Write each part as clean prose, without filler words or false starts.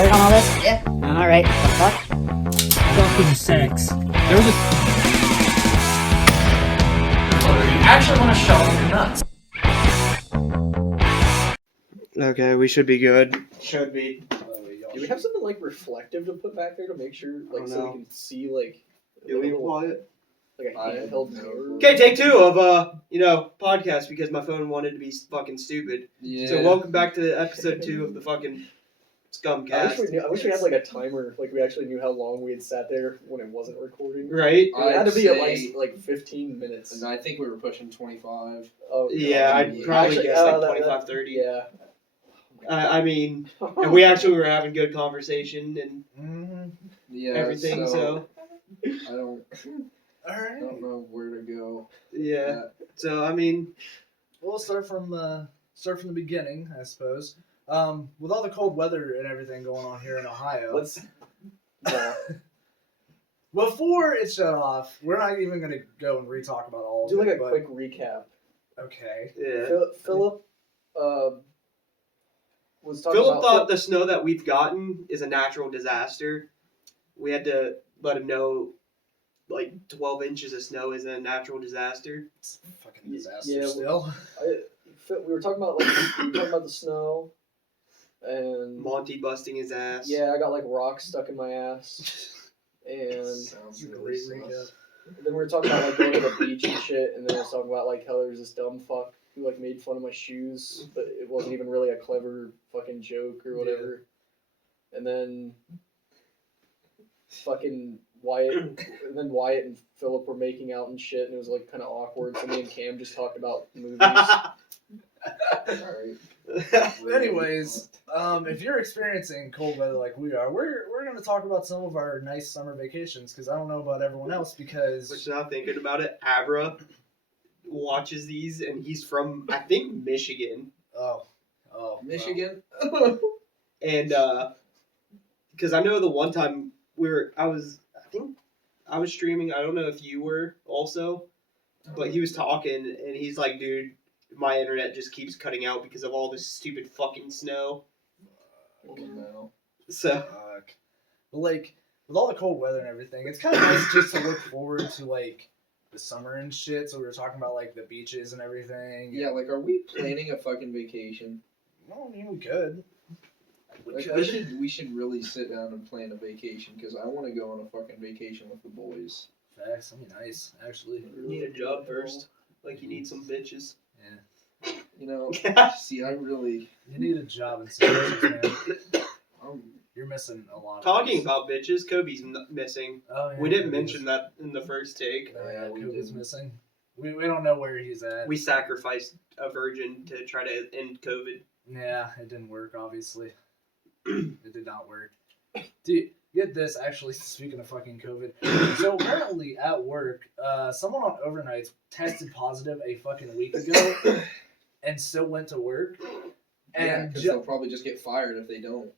started on all this? Yeah. Alright, what the fuck? Fucking sex. There was a... You actually want to show off your nuts. Okay, we should be good. Should be. Do we have something like reflective to put back there to make sure, like, so we can see, like, Do we apply it? like a handheld mirror? Okay, take 2 of podcast because my phone wanted to be fucking stupid. Yeah. So welcome back to episode 2 of the fucking Skumkast. I wish we had like a timer, like we actually knew how long we had sat there when it wasn't recording. Right? It had to be at least like 15 minutes. And I think we were pushing 25. Oh, Yeah, I'd yeah. probably Actually, guess like that- 25, 30. Yeah. I mean, and we actually were having good conversation and Yeah. everything, so I don't know where to go. yeah. So I mean, We'll start from the beginning, I suppose. With all the cold weather and everything going on here in Ohio, Let's. Yeah. before it shut off, we're not even going to go and re-talk about all of Do it. like a but- quick recap. Okay. yeah. Philip, was talking Philip about. thought the snow that we've gotten is a natural disaster. We had to let him know, like 12 inches of snow is a natural disaster. It's a fucking disaster Yeah, still. We were talking about the snow, and Monty busting his ass. yeah, I got like rocks stuck in my ass, and Sounds It's a really great recap. sus. then we were talking about like going to the beach and shit, and then I was talking about like how there was this dumb fuck who like made fun of my shoes, but it wasn't even really a clever fucking joke or whatever. And then fucking Wyatt and Philip were making out and shit, and it was like kind of awkward. So me and Cam just talked about movies. Alright. Anyways, if you're experiencing cold weather like we are, we're going to talk about some of our nice summer vacations, because I don't know about everyone else, because... Which now thinking about it, Abra watches these and he's from I think Michigan. Oh, Michigan? And because I know the one time I was streaming, I don't know if you were also, but he was talking and he's like, dude, my internet just keeps cutting out because of all this stupid fucking snow. No. So Fuck. But like, with all the cold weather and everything, it's kind of nice just to look forward to like the summer and shit. So we were talking about like the beaches and everything. Yeah, like, are we planning a fucking vacation? Well, I mean, we could. Like, we should really sit down and plan a vacation, because I want to go on a fucking vacation with the boys. Facts, that'd be nice, actually. you need a job first. Like you need some bitches. Yeah. You know, see, I really... You need a job in some places, man. I'm You're missing a lot. Talking of about bitches, Kobe's missing. Oh, yeah, We didn't Kobe's- mention that in the first take. Oh, yeah, we Kobe's didn't. missing. We don't know where he's at. We sacrificed a virgin to try to end COVID. Yeah, it didn't work, obviously. It did not work. Dude, get this, actually, speaking of fucking COVID. So apparently at work, someone on overnights tested positive a fucking week ago and still went to work. Yeah, And because they'll probably just get fired if they don't.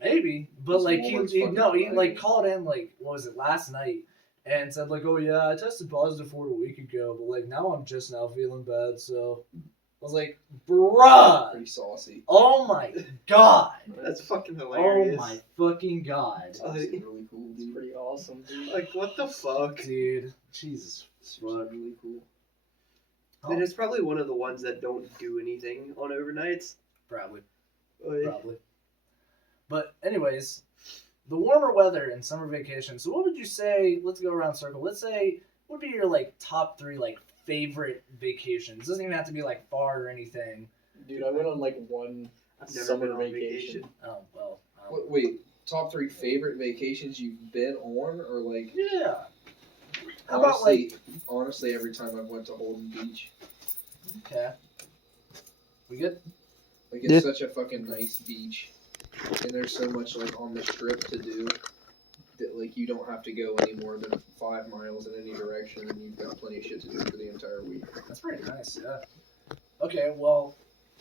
maybe, but This like woman's he fucking like lying. called in like, what was it, last night, and said like, oh yeah, I tested positive for it a week ago, but like now I'm just now feeling bad, so I was like, bruh, Pretty saucy. oh my god, That's fucking oh hilarious. my fucking god, That's really cool, It's dude. pretty awesome, dude. Like, what the fuck? dude, Jesus fuck. It's really cool. And it's probably one of the ones that don't do anything on overnights. Probably. Like, Probably. But anyways, the warmer weather and summer vacation. So what would you say? Let's go around circle. Let's say what would be your like top 3 like favorite vacations? Doesn't even have to be like far or anything. Dude, I went on like one I've never summer been on vacation. Oh well. Wait, top 3 favorite vacations you've been on, or like... Yeah. How about like? Honestly, every time I went to Holden Beach. Okay. We good? Like, it's such a fucking nice beach. And there's so much, like, on the strip to do that, like, you don't have to go any more than 5 miles in any direction, and you've got plenty of shit to do for the entire week. That's pretty nice. Yeah. Okay. Well,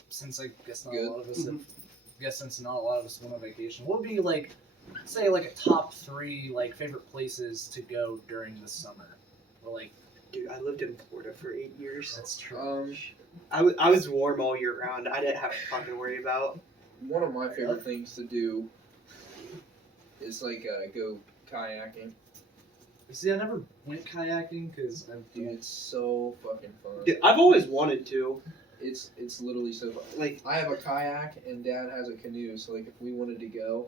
since I guess not Good. a lot of us since not a lot of us went on vacation, what would be like, say like a top 3 like favorite places to go during the summer? Or like, dude, I lived in Florida for 8 years. that's true. I was warm all year round. I didn't have to fucking worry about. One of my favorite things to do It's like go kayaking. See, I never went kayaking because Dude, it's so fucking fun. Dude, I've always wanted to. It's literally so fun. Like, I have a kayak and Dad has a canoe, so like if we wanted to go,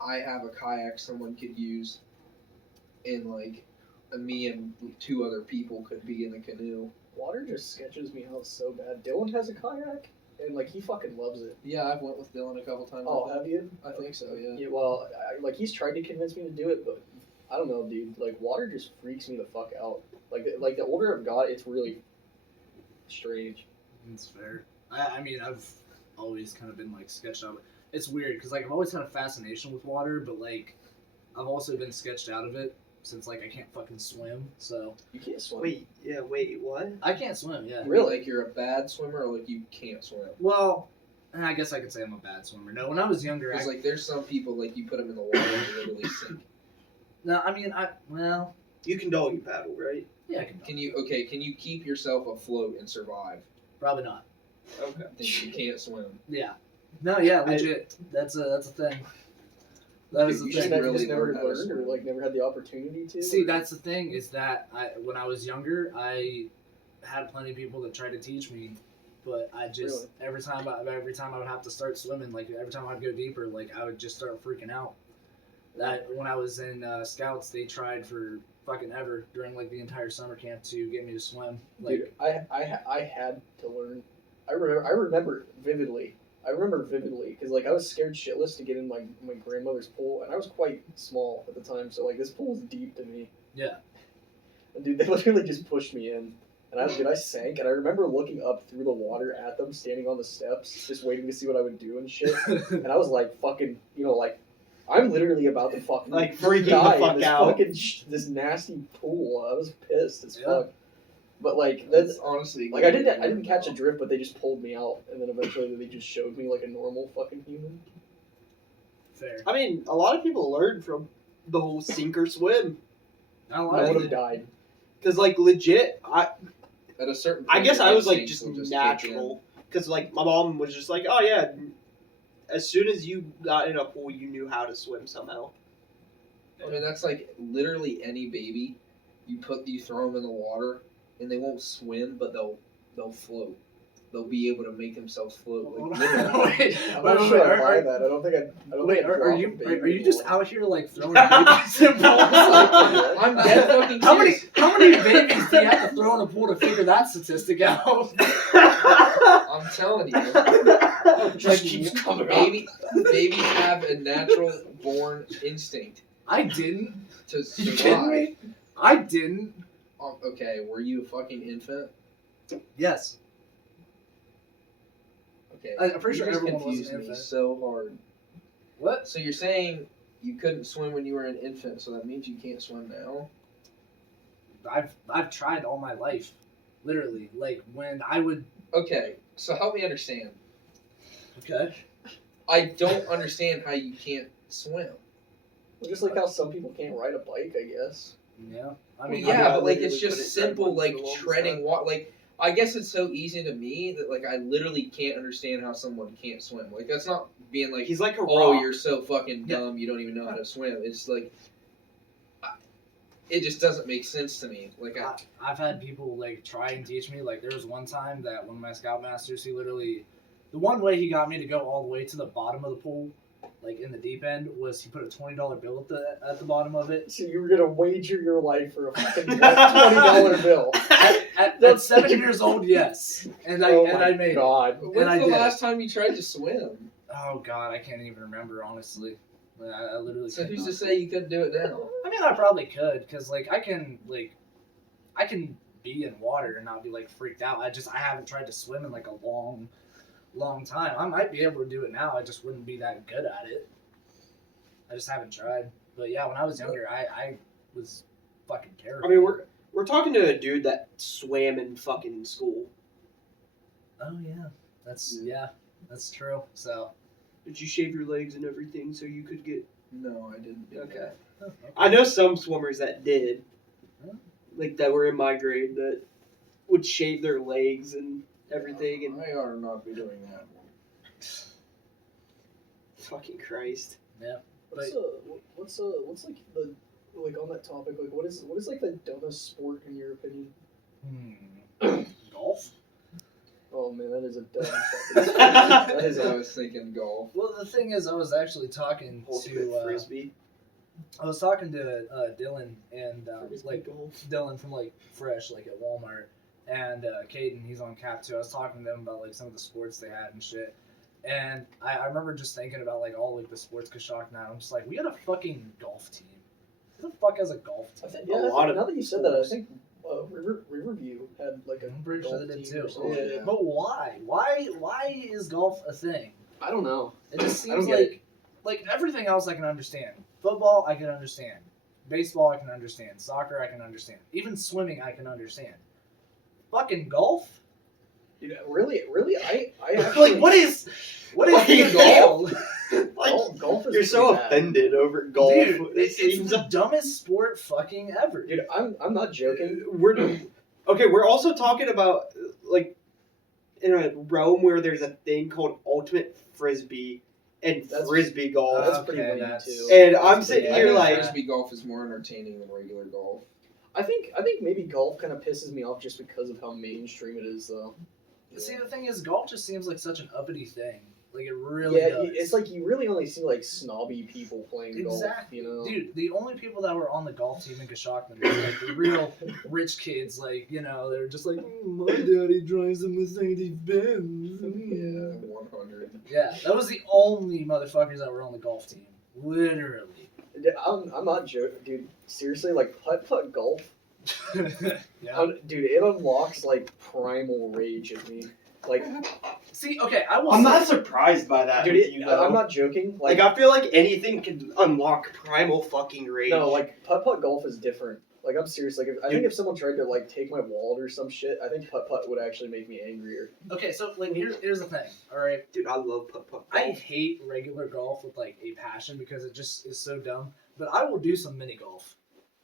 I have a kayak someone could use, and like me and 2 other people could be in the canoe. Water just sketches me out so bad. Dylan has a kayak, and like he fucking loves it. Yeah, I've went with Dylan a couple times. Oh, with that. have you? I think so. Yeah. Yeah. Well, like he's tried to convince me to do it, but I don't know, dude. Like water just freaks me the fuck out. Like the older I've got, it's really strange. It's fair. I mean, I've always kind of been like sketched out. It's weird because like I've always had a fascination with water, but like I've also been sketched out of it since like I can't fucking swim. So You can't swim. wait, what? I can't swim. Yeah. Really? Like you're a bad swimmer, or like you can't swim? Well, I guess I could say I'm a bad swimmer. No, when I was younger, Because like there's some people like you put them in the water and they literally sink. no, I mean You can doggy paddle, right? yeah, I can. Can you keep yourself afloat and survive? Probably not. Okay. Then you can't swim. Yeah. No, yeah, legit. That's a thing. That is the You You just, should thing. never, really just never learn how to learned or swim. like never had the opportunity to. See, or- that's the thing is that when I was younger, I had plenty of people that tried to teach me, but I just every time I would have to start swimming, like every time I'd go deeper, like I would just start freaking out. That when I was in Scouts, they tried for fucking ever during like the entire summer camp to get me to swim. Like Dude, I had to learn. I remember vividly because like I was scared shitless to get in my grandmother's pool, and I was quite small at the time, so like this pool was deep to me. Yeah. And dude, they literally just pushed me in, and I sank, and I remember looking up through the water at them, standing on the steps, just waiting to see what I would do and shit. And I was like, fucking, like, I'm literally about to fucking Like, freaking die the fuck in this out. fucking this nasty pool. I was pissed as Yeah. fuck. But like that's That's honestly like I didn't catch a drift, but they just pulled me out, and then eventually they just showed me like a normal fucking human. fair. I mean, a lot of people learn from the whole sink or swim. Not a I lot would of have died. Because, like, legit, At a certain I point, guess your I was, like, instincts just will kick natural. Because, like, my mom was just like, oh, yeah, as soon as you got in a pool, you knew how to swim somehow. in. I mean, that's like literally any baby. You throw them in the water, and they won't swim, but they'll float. They'll be able to make themselves float. Like, literally. Wait, I'm wait, not sure I wait, buy that. I don't think wait, I'd are drop you a baby are you in just the out here like throwing babies in pools? Like, I'm dead fucking how many serious. babies do you have to throw in a pool to figure that statistic out? I'm telling you. It just keeps coming up. Babies have a natural born instinct I didn't. to You survive. kidding me? I didn't. Okay, were you a fucking infant? Yes. Okay. I'm pretty you sure just everyone was confused an me infant. so hard. What? So you're saying you couldn't swim when you were an infant, so that means you can't swim now? I've tried all my life, literally. Like when I would. Okay, so help me understand. Okay. I don't understand how you can't swim. Well, just like how some people can't ride a bike, I guess. Yeah. I Well, mean, yeah, I but like literally it's just couldn't simple, ride one like for the longest treading time. water. Like I guess it's so easy to me that like I literally can't understand how someone can't swim. Like that's not being like, He's like a oh, rock. you're so fucking Yeah. dumb, you don't even know how to swim. It's like, it just doesn't make sense to me. Like I've had people like try and teach me. Like there was one time that one of my scoutmasters, he literally, the one way he got me to go all the way to the bottom of the pool, like in the deep end, was he put a $20 bill at the bottom of it. So you were gonna wager your life for a fucking $20 bill. At 7 years old, yes, and I made it. God. when's I the did it. last time you tried to swim? Oh God, I can't even remember honestly. I literally. So who's cannot. to say you couldn't do it now? I mean, I probably could, cause like I can be in water and not be like freaked out. I haven't tried to swim in like a long time. I might be able to do it now. I just wouldn't be that good at it. I just haven't tried. But yeah, when I was younger, I was fucking terrified. I mean, we're talking to a dude that swam in fucking school. Oh yeah, that's true. So. Did you shave your legs and everything so you could get? No, I didn't. Do Okay. that. Oh, okay. I know some swimmers that did, Huh? like that were in my grade that would shave their legs and everything. And I ought to not be doing that. fucking Christ. Yeah. What's like the like on that topic? Like, what is like the dumbest sport in your opinion? Golf. Oh man, that is a dumb fucking sport. That is I was thinking golf. Well, the thing is, I was actually talking Ultimate to frisbee. Dylan and Frisbee golf. Dylan from like Fresh, like at Walmart, and Caden, he's on Cap too. I was talking to them about like some of the sports they had and shit. And I remember just thinking about like all like the sports Kashak now. I'm just like, we got a fucking golf team. Who the fuck has a golf team? I think, A lot of now that you said that, I sports. think Riverview had like a I'm pretty sure golf they did team too. or something. Yeah. But why? Why is golf a thing? I don't know. It just I don't seems get like everything else I can understand. Football I can understand. Baseball I can understand. Soccer I can understand. Even swimming I can understand. Fucking golf? Dude, really, I actually Like what is Fucking the golf? golf is You're so pretty bad. offended over golf. Dude, It it's seems the dumbest sport fucking ever. Dude, I'm not joking. We're also talking about like in a realm where there's a thing called ultimate frisbee and That's- frisbee golf. That's pretty Okay, lame that's- too. And That's I'm pretty sitting lame. here like, Frisbee golf is more entertaining than regular golf. I think maybe golf kind of pisses me off just because of how mainstream it is, though. See, the thing is, golf just seems like such an uppity thing. Like it really Yeah, does. it's like you really only see like snobby people playing golf. Exactly. You know. Dude, the only people that were on the golf team in Coshocton were like the real rich kids, like, you know, they were just like, my daddy drives a Mercedes Benz. Yeah, 100. Yeah, that was the only motherfuckers that were on the golf team. Literally. Dude, I'm not joking, dude. Seriously, like putt golf, Yeah. dude, it unlocks like primal rage in me. Like, See, okay, I will I'm say, not surprised by that. dude, with you, though. I'm not joking. Like I feel like anything can unlock primal fucking rage. No, like putt golf is different. Like I'm serious. Like I think if someone tried to like take my wallet or some shit, I think putt would actually make me angrier. okay, so like here's the thing, alright? dude, I love putt golf. I hate regular golf with like a passion because it just is so dumb. But I will do some mini golf.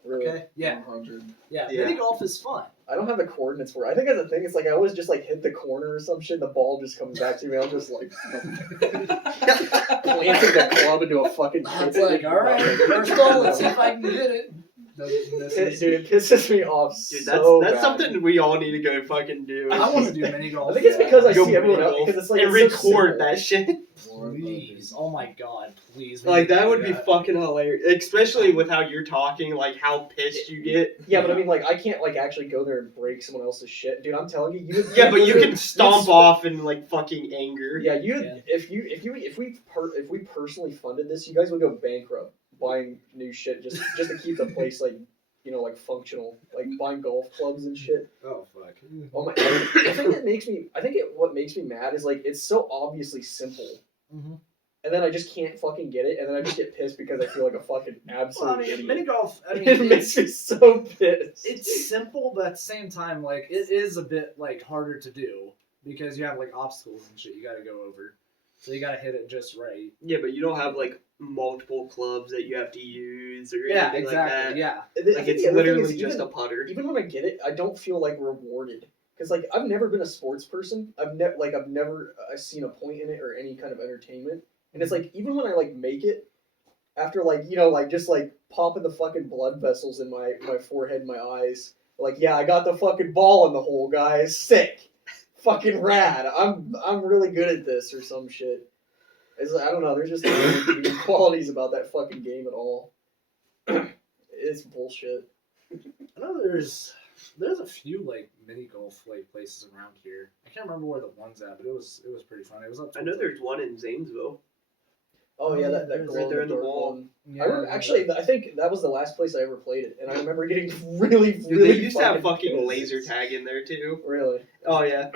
Really, Okay? Yeah. 100. Yeah. Yeah. Mini golf is fun. I don't have the coordinates for it. I think that's the thing. It's like I always just like hit the corner or some shit. And the ball just comes back to me. I'm just like planting the club into a fucking. It's like, alright, first goal, let's see if I can get it. Dude, it pisses me off Dude, so that's bad. something we all need to go fucking do. I want to do mini golf. I think it's because I Go see everyone mini else golf because it's like and it's so record simple. that shit. Please. Oh my god, please. Like that would be that. fucking hilarious, especially with how you're talking, like how pissed you get. Yeah, but I mean, like, I can't like actually go there and break someone else's shit, dude. I'm telling you, you would. Yeah, but you would- can stomp off in like fucking anger. Yeah, you. Yeah. If we personally funded this, you guys would go bankrupt buying new shit just to keep the place like, you know, like functional, like buying golf clubs and shit. Oh fuck. Oh my! The thing that makes me, what makes me mad is like it's so obviously simple, Mhm. and then I just can't fucking get it, and then I just get pissed because I feel like a fucking absolute Well, I mean, idiot. mini golf. I mean, It makes me so pissed. it's simple, but at the same time, like it is a bit like harder to do because you have like obstacles and shit you got to go over, so you got to hit it just right. Yeah, but you don't have like multiple clubs that you have to use or Yeah, anything exactly. like that. Yeah. Like it's the other thing literally is just even, a putter. even when I get it, I don't feel like rewarded because like I've never been a sports person. I've never seen a point in it or any kind of entertainment. And it's like even when I like make it, after like you know like just like popping the fucking blood vessels in my forehead and my eyes, like yeah I got the fucking ball in the hole, guys, sick, fucking rad. I'm really good at this or some shit. It's like, I don't know. There's just no redeeming qualities about that fucking game at all. It's bullshit. I know there's a few like mini golf like places around here. I can't remember where the one's at, but it was pretty fun. It was up. I know there's one in Zanesville. Oh yeah, that There's glow right there in the dark wall. one. Yeah, I remember actually. I think that was the last place I ever played it, and I remember getting really, Dude, really. they used to have fucking pissed. laser tag in there too. Really? Oh yeah.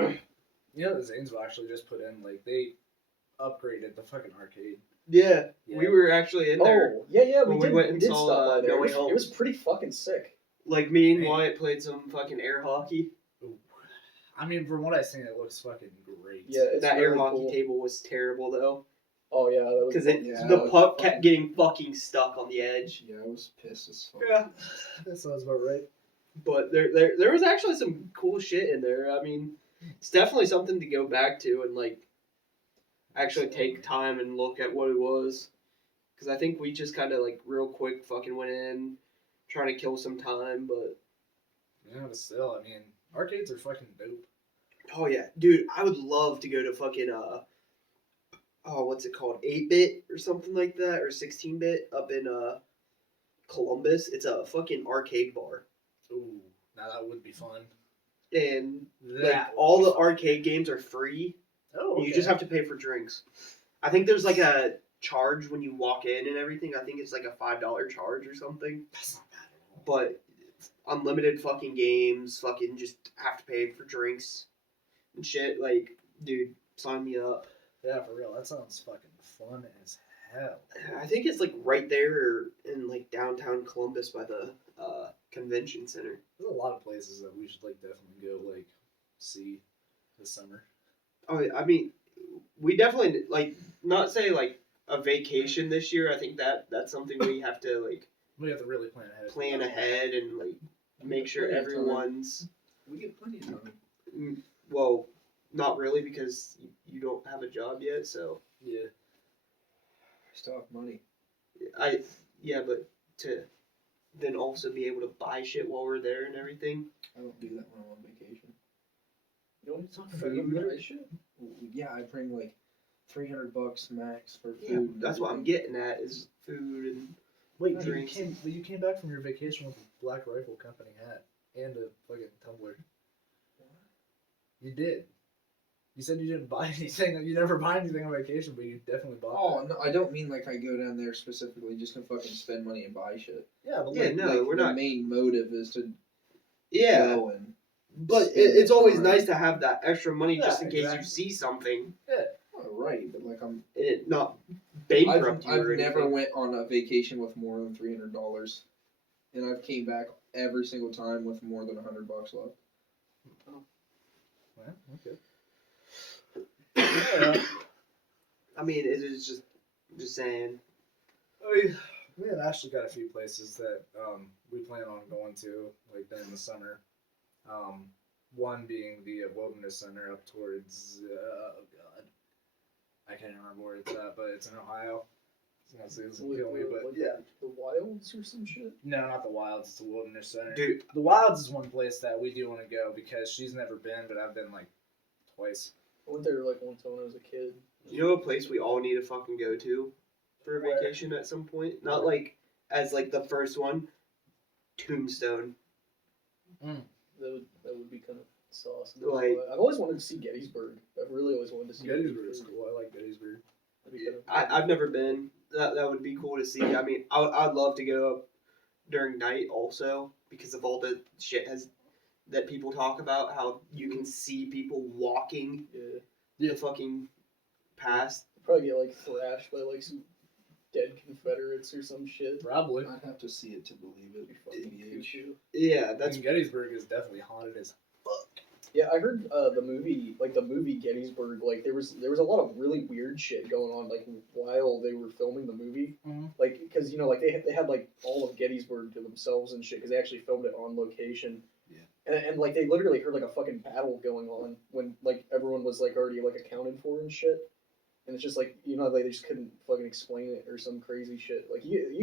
You know, the Zanesville actually just put in like they upgraded the fucking arcade. Yeah. Yeah. We were actually in there. Oh yeah, When we went and did saw, stop by there. No Way It Home. was pretty fucking sick. Like me and Wyatt played some fucking air hockey. Ooh. I mean, from what I've seen, it looks fucking great. Yeah, it's That really air hockey cool. table was terrible though, Oh yeah, that was. because Yeah, the that was puck fun. kept getting fucking stuck on the edge. Yeah, I was pissed as fuck. Yeah. that sounds about right. But there was actually some cool shit in there. I mean, it's definitely something to go back to and like actually take time and look at what it was. Because I think we just kind of like real quick fucking went in, trying to kill some time, but Yeah, but still, I mean, arcades are fucking dope. oh yeah, dude, I would love to go to fucking what's it called, 8-bit or something like that, or 16-bit up in Columbus. It's a fucking arcade bar, Ooh, now that would be fun. and like That all would the be fun. arcade games are free. Oh, okay. You just have to pay for drinks. I think there's like a charge when you walk in and everything. I think it's like a $5 charge or something. That's not bad at all. But unlimited fucking games, fucking just have to pay for drinks and shit. Like, dude, sign me up. Yeah, for real. That sounds fucking fun as hell. I think it's like right there in like downtown Columbus by the convention center. There's a lot of places that we should like definitely go like see this summer. Oh, I mean, we definitely like not say like a vacation this year. I think that's something we have to like We have to really plan ahead. plan ahead and like make sure Plenty of time. everyone's We get plenty of time. well, not really because you don't have a job yet. So Yeah. Still have money. but to then also be able to buy shit while we're there and everything. I don't do that when I'm on vacation. You know what you're talking Food? about? I should. Yeah, I bring like $300 max for food. Yeah, and that's what I'm everything. getting at is food and Wait, no, drinks. you came back from your vacation with a Black Rifle Company hat and a fucking tumbler. You did. You said you didn't buy anything. You never buy anything on vacation, but you definitely bought. Oh no, I don't mean like I go down there specifically just to fucking spend money and buy shit. Yeah, but Yeah, like, no, Like, we're the not. main motive is to Yeah, go and but spend it's always time. nice to have that extra money just Yeah, in case exactly. you see something Oh, right, but like and it not bankrupt you I've or never anything. went on a vacation with more than $300, and I've came back every single time with more than $100 left. well, okay. Yeah. I mean, it is just saying. We have actually got a few places that we plan on going to like during the summer. One being the Wilderness Center up towards oh god, I can't remember where it's at, but it's in Ohio. It's gonna kill me, but Like yeah. the wilds or some shit. No, not the Wilds. It's the Wilderness Center. Dude, The Wilds is one place that we do want to go because she's never been, but I've been like twice. I went there like one time when I was a kid. you know a place we all need to fucking go to for a Where? vacation at some point? Not like as like the first one. Tombstone. That would be kind of sauce. Like- I've always wanted to see Gettysburg. I've really always wanted to see Gettysburg is cool. I like Gettysburg. That'd be kind of I've never been. That would be cool to see. I mean, I'd love to go up during night also because of all the shit that people talk about. How you can see people walking Yeah. the fucking past. Probably get like thrashed by like some dead Confederates or some shit. Probably. I'd have to see it to believe it. TBH. Yeah, That's that's Gettysburg is definitely haunted as fuck. Yeah, I heard the movie Gettysburg. Like there was a lot of really weird shit going on like while they were filming the movie. Mhm. Like because you know like they had like all of Gettysburg to themselves and shit because they actually filmed it on location. Yeah. And like they literally heard like a fucking battle going on when like everyone was like already like accounted for and shit. And it's just like you know like they just couldn't fucking explain it or some crazy shit. Like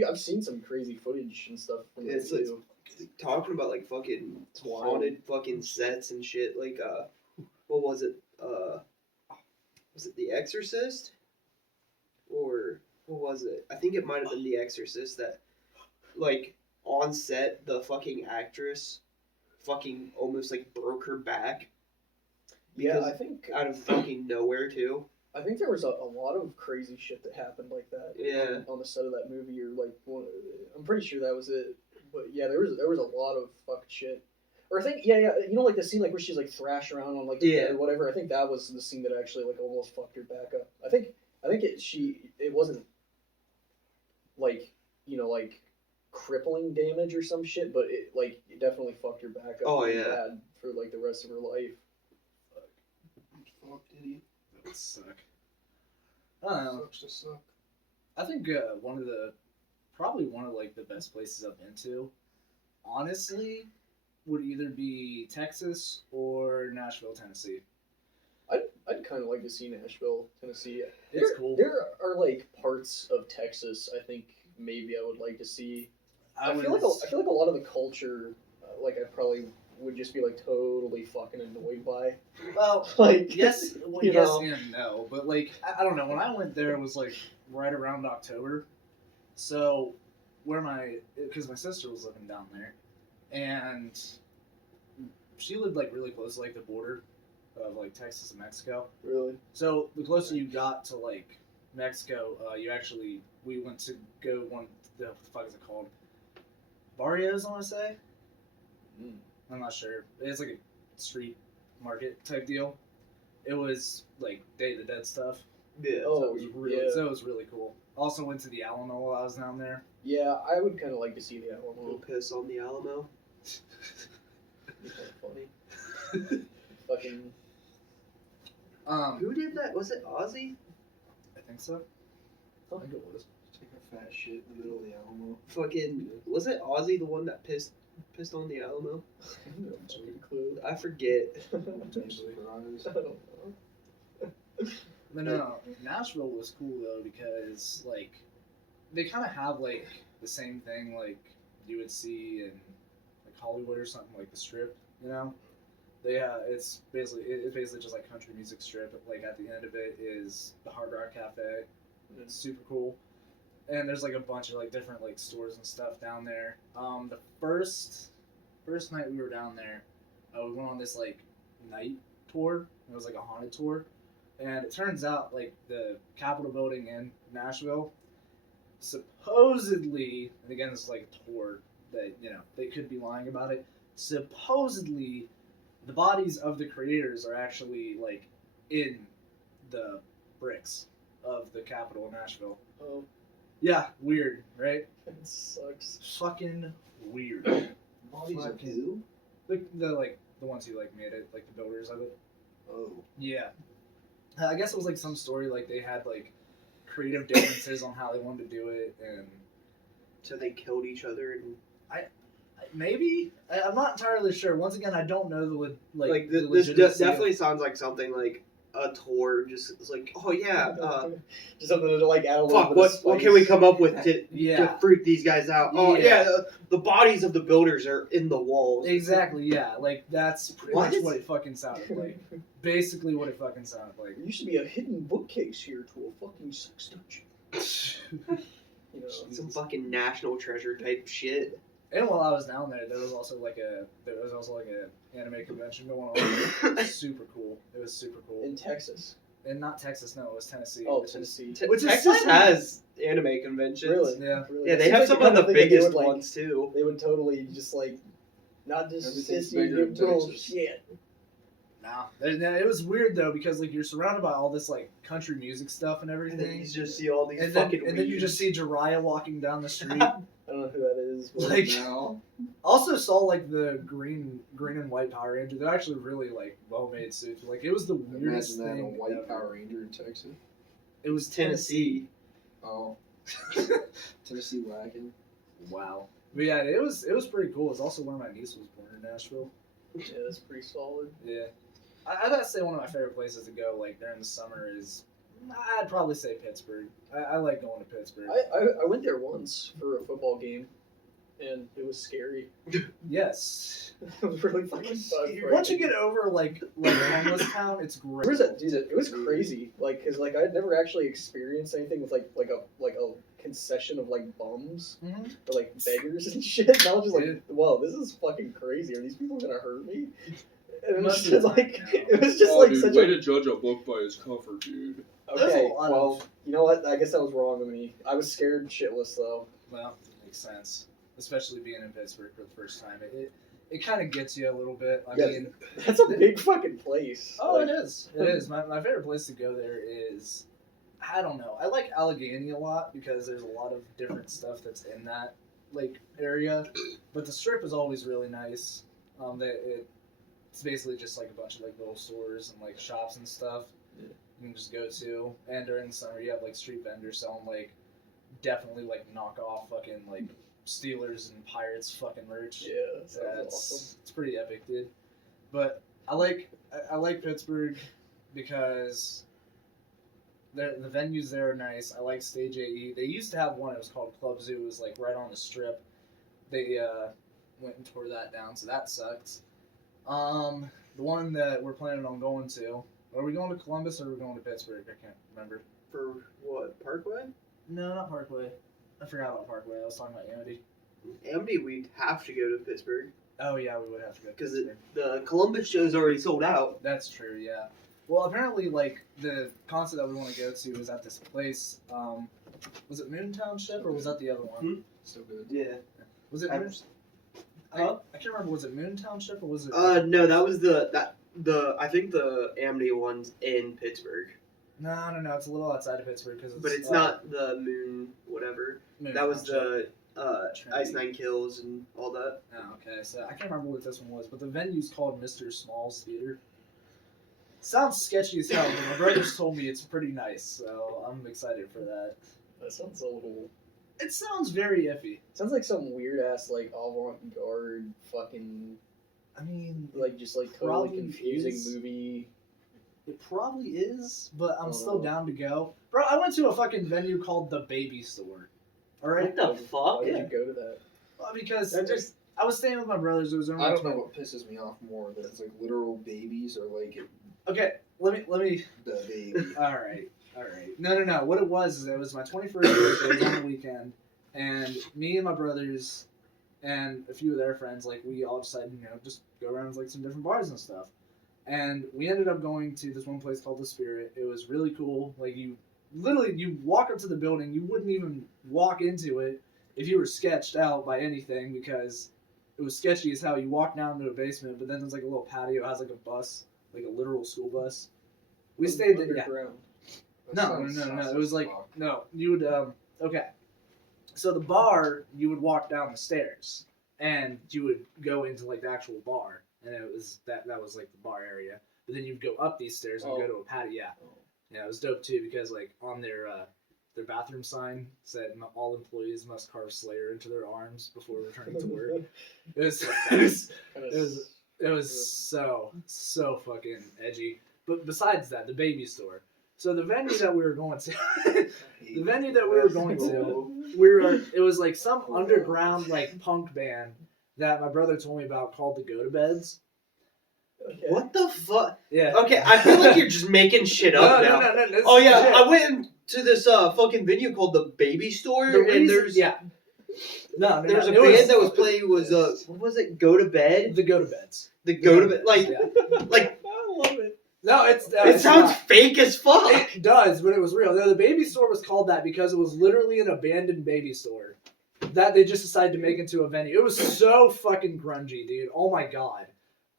I've seen some crazy footage and stuff from it It's too. talking about like fucking It's wild. haunted fucking sets and shit. Like what was it? Was it The Exorcist? Or what was it? I think it might have been The Exorcist that like on set the fucking actress fucking almost like broke her back Yeah, because I think out of fucking nowhere too. I think there was a lot of crazy shit that happened like that. Yeah. On the set of that movie, or like, I'm pretty sure that was it. But yeah, there was a lot of fucked shit. Or I think you know like the scene like where she's like thrashed around on like the bed or whatever. I think that was the scene that actually like almost fucked her back up. I think it wasn't like you know like crippling damage or some shit, but it definitely fucked her back up. Oh, really yeah. bad for like the rest of her life. Fuck, idiot. That would suck. I don't know. Sucks to suck. I think probably one of like the best places I've been to, honestly, would either be Texas or Nashville, Tennessee. I'd kind of like to see Nashville, Tennessee. It's cool. There are like parts of Texas I think maybe I would like to see. I feel like a lot of the culture, like I probably would just be like totally fucking annoyed by. Well, Like yes, well, you yes know. and no. But like, I don't know. When I went there, it was like right around October. So because my sister was living down there, and she lived like really close to like the border of like Texas and Mexico. Really? So the closer you got to like Mexico, we went to go what the fuck is it called? Barrios, I want to say. Mm. I'm not sure. It's like a street market type deal. It was like Day of the Dead stuff. Yeah. So it was really, yeah. so it was really cool. Also went to the Alamo while I was down there. Yeah, I would kind of like to see the We'll Alamo. piss on the Alamo. It'd be kind of funny. Fucking. Who did that? Was it Ozzy? I think so. I think it was. Take a fat shit in the middle of the Alamo. Fucking was it Ozzy the one that pissed on the Alamo? No clue. I forget. Potentially. I don't know. But no, Nashville was cool though because like they kind of have like the same thing like you would see in like Hollywood or something like the Strip, you know. It's basically just like country music strip. Like at the end of it is the Hard Rock Cafe. And it's super cool. And there's like a bunch of like different like stores and stuff down there. The first night we were down there, we went on this like night tour. It was like a haunted tour, and it turns out like the Capitol building in Nashville, supposedly, and again this is like a tour that they could be lying about it. Supposedly, the bodies of the creators are actually like in the bricks of the Capitol in Nashville. Oh, Yeah, weird, right? it sucks. Fucking weird. Bodies of who? The ones who like made it, like the builders of it. Oh. Yeah. I guess it was like some story like they had like creative differences on how they wanted to do it, and So they killed each other and maybe I'm not entirely sure. Once again, I don't know the this legitimacy of- definitely sounds like something like a tour. Just it's like, oh yeah, Just something to like add a little fuck. bit of What can we spice. come up with to Yeah. freak these guys out? Oh Yeah. yeah, the bodies of the builders are in the walls. Exactly, yeah. Like that's pretty What? much what it fucking sounded like. Basically, what it fucking sounded like. There used to be a hidden bookcase here to a fucking sex dungeon. You know, Some fucking national treasure type shit. And while I was down there, there was also like an anime convention going on. Super cool. It was super cool. in Texas. And not Texas, no, it was Tennessee. Oh, which is- Tennessee. Which is Texas slightly- has anime conventions. Really? Yeah. Really? Yeah, they Seems have like some the of kind the thing they biggest would, like, ones too. They would totally just like not just Everything's sit here bigger in and do Texas. shit. Nah. It was weird though because like you're surrounded by all this like country music stuff and And then everything. you just see all these And then fucking you just weirds. see Jiraiya walking down the street. I don't know who that is. But Like- Now. Also saw like the green and white Power Ranger. They're actually really like well made suits. Like it was the weirdest Imagine that thing. a white ever. Power Ranger in Texas. It was Tennessee. Oh. Tennessee wagon. Wow. But yeah, it was pretty cool. It's also where my niece was born in Nashville. yeah, that's pretty solid. Yeah. I gotta say one of my favorite places to go like during the summer is I'd probably say Pittsburgh. I like going to Pittsburgh. I went there once for a football game, and it was scary. Yes. It was really fucking fun. Once you get over like homeless town, it's great. Where's that dude? It was crazy. Like, cause like I'd never actually experienced anything with like a concession of like bums Mhm. or like beggars and shit. And I was just like, Dude. whoa, this is fucking crazy. Are these people gonna hurt me? And it was Most of just the like time, it was just Oh, like dude, such way a to judge a book by its cover, dude. There's a okay. lot Well, of- you know what? I guess that was wrong of me. I was scared shitless though. Well, makes sense. Especially being in Pittsburgh for the first time. It kind of gets you a little bit. I Yeah. mean, That's a big fucking place. oh, Like, it is. It is. My favorite place to go there is, I don't know. I like Allegheny a lot because there's a lot of different stuff that's in that like area. But the Strip is always really nice. It's basically just like a bunch of like little stores and like shops and stuff Yeah. you can just go to. And during the summer, you have like street vendors selling like definitely like knockoff fucking like Steelers and Pirates fucking merch. Yeah, that sounds awesome. It's pretty epic, dude. But I like Pittsburgh. because the venues there are nice. I like Stage AE. They used to have one. It was called Club Zoo. It was like right on the strip. They went and tore that down, so that sucked. The one that we're planning on going to. Are we going to Columbus or are we going to Pittsburgh? I can't remember. For what, Parkway? No, not Parkway. I forgot about Parkway. I was talking about Amity. Amity, we'd have to go to Pittsburgh Oh yeah, we would have to go. because the Columbus show's already sold out. That's true, yeah. Well, apparently, like, the concert that we want to go to is at this place. Was it Moon Township or was that the other one? So good. Yeah. Was it Moon? I can't remember. Was it Moon Township or was it? No, that was the I think the Amity one's in Pittsburgh, No. It's a little outside of Pittsburgh because. but it's not the Moon whatever. Moon That was Township. the Trinity. Ice Nine Kills and all that. Oh, okay. So I can't remember what this one was, but the venue's called Mr. Small's Theater. Sounds sketchy as hell, but my brothers told me it's pretty nice, so I'm excited for that. That sounds a little. It sounds very iffy. Sounds like some weird ass like avant-garde fucking I mean, like just like totally Probably confusing is. movie. it probably is, but I'm Oh, still no. down to go. Bro, I went to a fucking venue called the Baby Store. Alright? What the fuck? Why did you go to that? Well, because That just I was staying with my brothers. It was only I don't know what pisses me off more, that it's like literal babies or like Okay, let me. the baby. All right. No. What it was is it was my 21st birthday. It was on the weekend, and me and my brothers and a few of their friends, like, we all decided, just go around like some different bars and stuff. And we ended up going to this one place called The Spirit. It was really cool. Like, you walk up to the building, you wouldn't even walk into it if you were sketched out by anything, because it was sketchy as hell. You walk down to a basement, but then there's like a little patio, it has like a bus, like a literal school bus. We stayed there. Yeah. Underground. No. It was like, no, you would, okay. So the bar, you would walk down the stairs, and you would go into like the actual bar, and it was that was like the bar area. But then you'd go up these stairs and go to a patio. Yeah. Yeah, it was dope too, because like on their bathroom sign said all employees must carve Slayer into their arms before returning to work. It was so fucking edgy. But besides that, the Baby Store. So the venue that we were going to, it was like some underground like punk band that my brother told me about called the Go to Beds. Okay. what the fuck? Yeah. Okay, I feel like you're just making shit up now. No. This Oh is yeah, legit. I went to this fucking venue called the Baby Store, The and reason- there's yeah. No, there was a it band that was playing what was it? Go to Bed. the Go to Beds. The Go to Bed, like Yeah. like I love it. No, it it sounds fake as fuck. It does, but it was real. No, the Baby Store was called that because it was literally an abandoned baby store that they just decided to make into a venue. It was so fucking grungy, dude. Oh my god.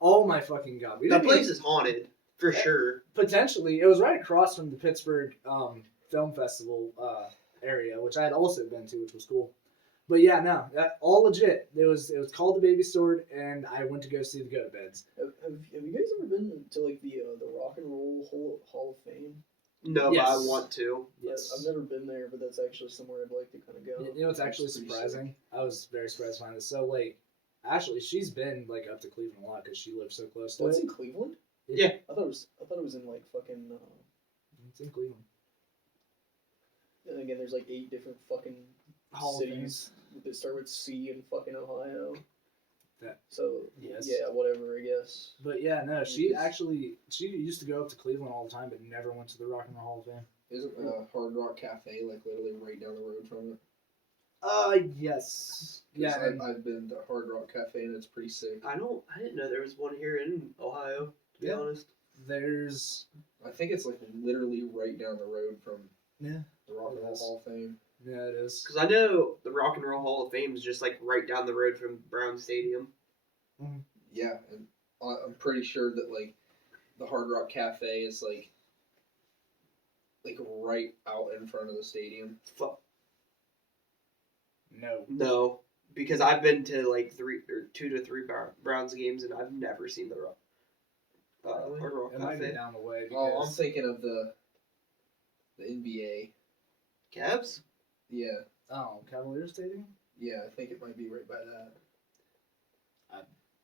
Oh my fucking god. We That didn't place is haunted for sure. potentially. It was right across from the Pittsburgh Film Festival area, which I had also been to, which was cool. But yeah, no, that all legit. It was called the Baby Store, and I went to go see the Go to Beds. Have you guys ever been to like the Rock and Roll Hall of Fame? No, Yes. but I want to. Yes. I've never been there, but that's actually somewhere I'd like to kind of go. You know what's actually That's pretty surprising? I was very surprised to find this. So, like, Ashley, she's been, like, up to Cleveland a lot because she lives so close to What's it. in Cleveland? Yeah. I thought it was in like fucking. It's in Cleveland. And again, there's like 8 different fucking Hall of cities that start with C in fucking Ohio. That- So yes. yeah, whatever I guess. But yeah, no, she used to go up to Cleveland all the time, but never went to the Rock and Roll Hall of Fame. Isn't Hard Rock Cafe like literally right down the road from it? Yes. 'Cause Yeah. and- I've been to Hard Rock Cafe and it's pretty sick. I didn't know there was one here in Ohio. To be Yeah. honest. There's I think it's like literally right down the road from Yeah. the Rock and Roll Yes. Hall of Fame. yeah, it is. Because I know the Rock and Roll Hall of Fame is just like right down the road from Brown Stadium. Yeah, and I'm pretty sure that like the Hard Rock Cafe is like right out in front of the stadium. Fuck. No. No, because I've been to like 2 to 3 Browns games and I've never seen the Hard Rock It might be Cafe. down the way Oh, I'm because thinking of the NBA. Cavs? Yeah, Cavaliers Stadium. yeah, I think it might be right by that.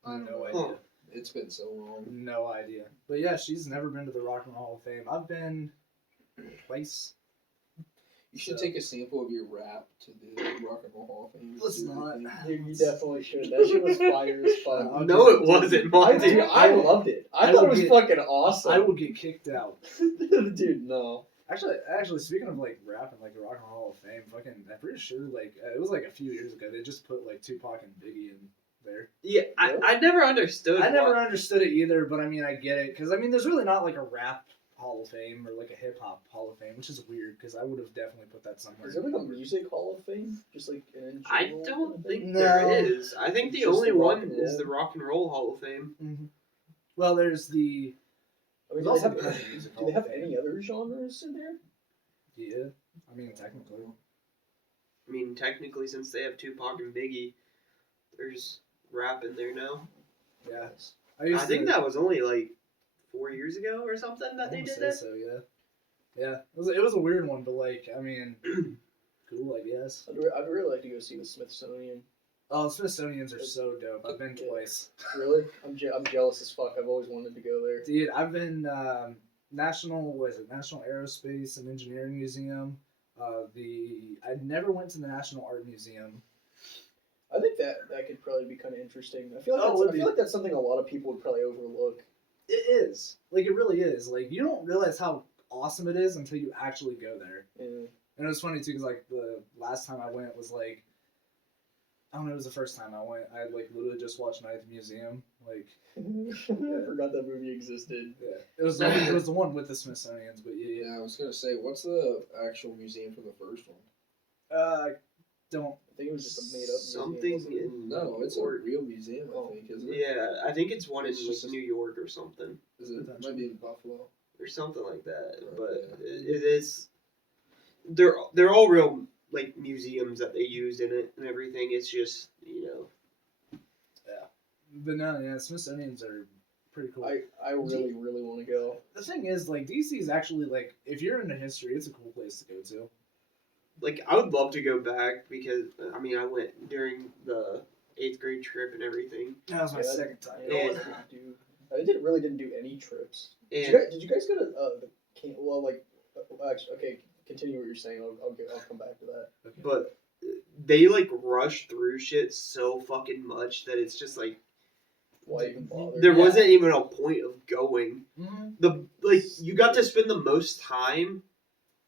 I have no know. idea. Huh. It's been so long. No idea. But yeah, she's never been to the Rock and Roll Hall of Fame. I've been twice. You should So- take a sample of your rap to the Rock and Roll Hall of Fame. Let's See what not. you think. Dude, you definitely should. That shit was fire as fuck. Okay. No, it wasn't. Mine. Dude, I loved it. I I thought will it was get- fucking awesome. I will get kicked out. Dude, no. Actually, speaking of like rap and like the Rock and Roll Hall of Fame, fucking, I'm pretty sure like it was like a few years ago they just put like Tupac and Biggie in there. Yeah, I never understood. I never why- understood it either, but I mean I get it because I mean there's really not like a rap Hall of Fame or like a hip hop Hall of Fame, which is weird because I would have definitely put that somewhere. Is there like a music hall of fame? Just like an I general don't kind of think thing? there No. is. I think the Just only the Rock one and is Roll. the Rock and Roll Hall of Fame. Mm-hmm. Well, there's the I mean, There's do also they the have, country music do Hall they of have Fame. any other genres in there? yeah. I mean technically. I mean, technically, since they have Tupac and Biggie, there's rap in there now. Yeah. I think that was only like 4 years ago or something I that they wanna did say that. so, yeah. Yeah, it was a weird one, but like I mean, cool I guess. I'd really like to go see the Smithsonian. Oh, Smithsonians are so dope. I've been twice. Really? I'm jealous as fuck. I've always wanted to go there. Dude, I've been National Aerospace and Engineering Museum. I never went to the National Art Museum. I think that could probably be kind of interesting. I feel like Oh, it would I feel be. like that's something a lot of people would probably overlook. It is. Like it really is. Like you don't realize how awesome it is until you actually go there. Yeah. And it was funny too, because like the last time I went was like, I don't know, it was the first time I went. I like literally just watched Night at the Museum. Like, I forgot that movie existed. yeah, it was the one with the Smithsonian's. But yeah, Yeah, I was gonna say, what's the actual museum for the first one? I don't. I think it was just a made up Something museum. in No, it's a Or- real museum, I think, isn't it? Yeah, I think it's one in It's just like a- New York or something, Is it? Might be in Buffalo. or something like that. Oh, But yeah. it is. They're all real like museums that they used in it and everything. It's just But no, yeah, Smithsonian's are pretty cool. I really want to go. The thing is, like, DC is actually like, if you're into history, it's a cool place to go to. like I would love to go back because I mean I went during the 8th grade trip and everything. That was my Yeah, second time. Yeah, And- I didn't do any trips. Did And you guys go to the camp? Well, like, actually, okay, continue what you're saying. I'll come back to that. but they like rush through shit so fucking much that it's just like Why even bother? there Yeah. wasn't even a point of going. Mm-hmm. You got to spend the most time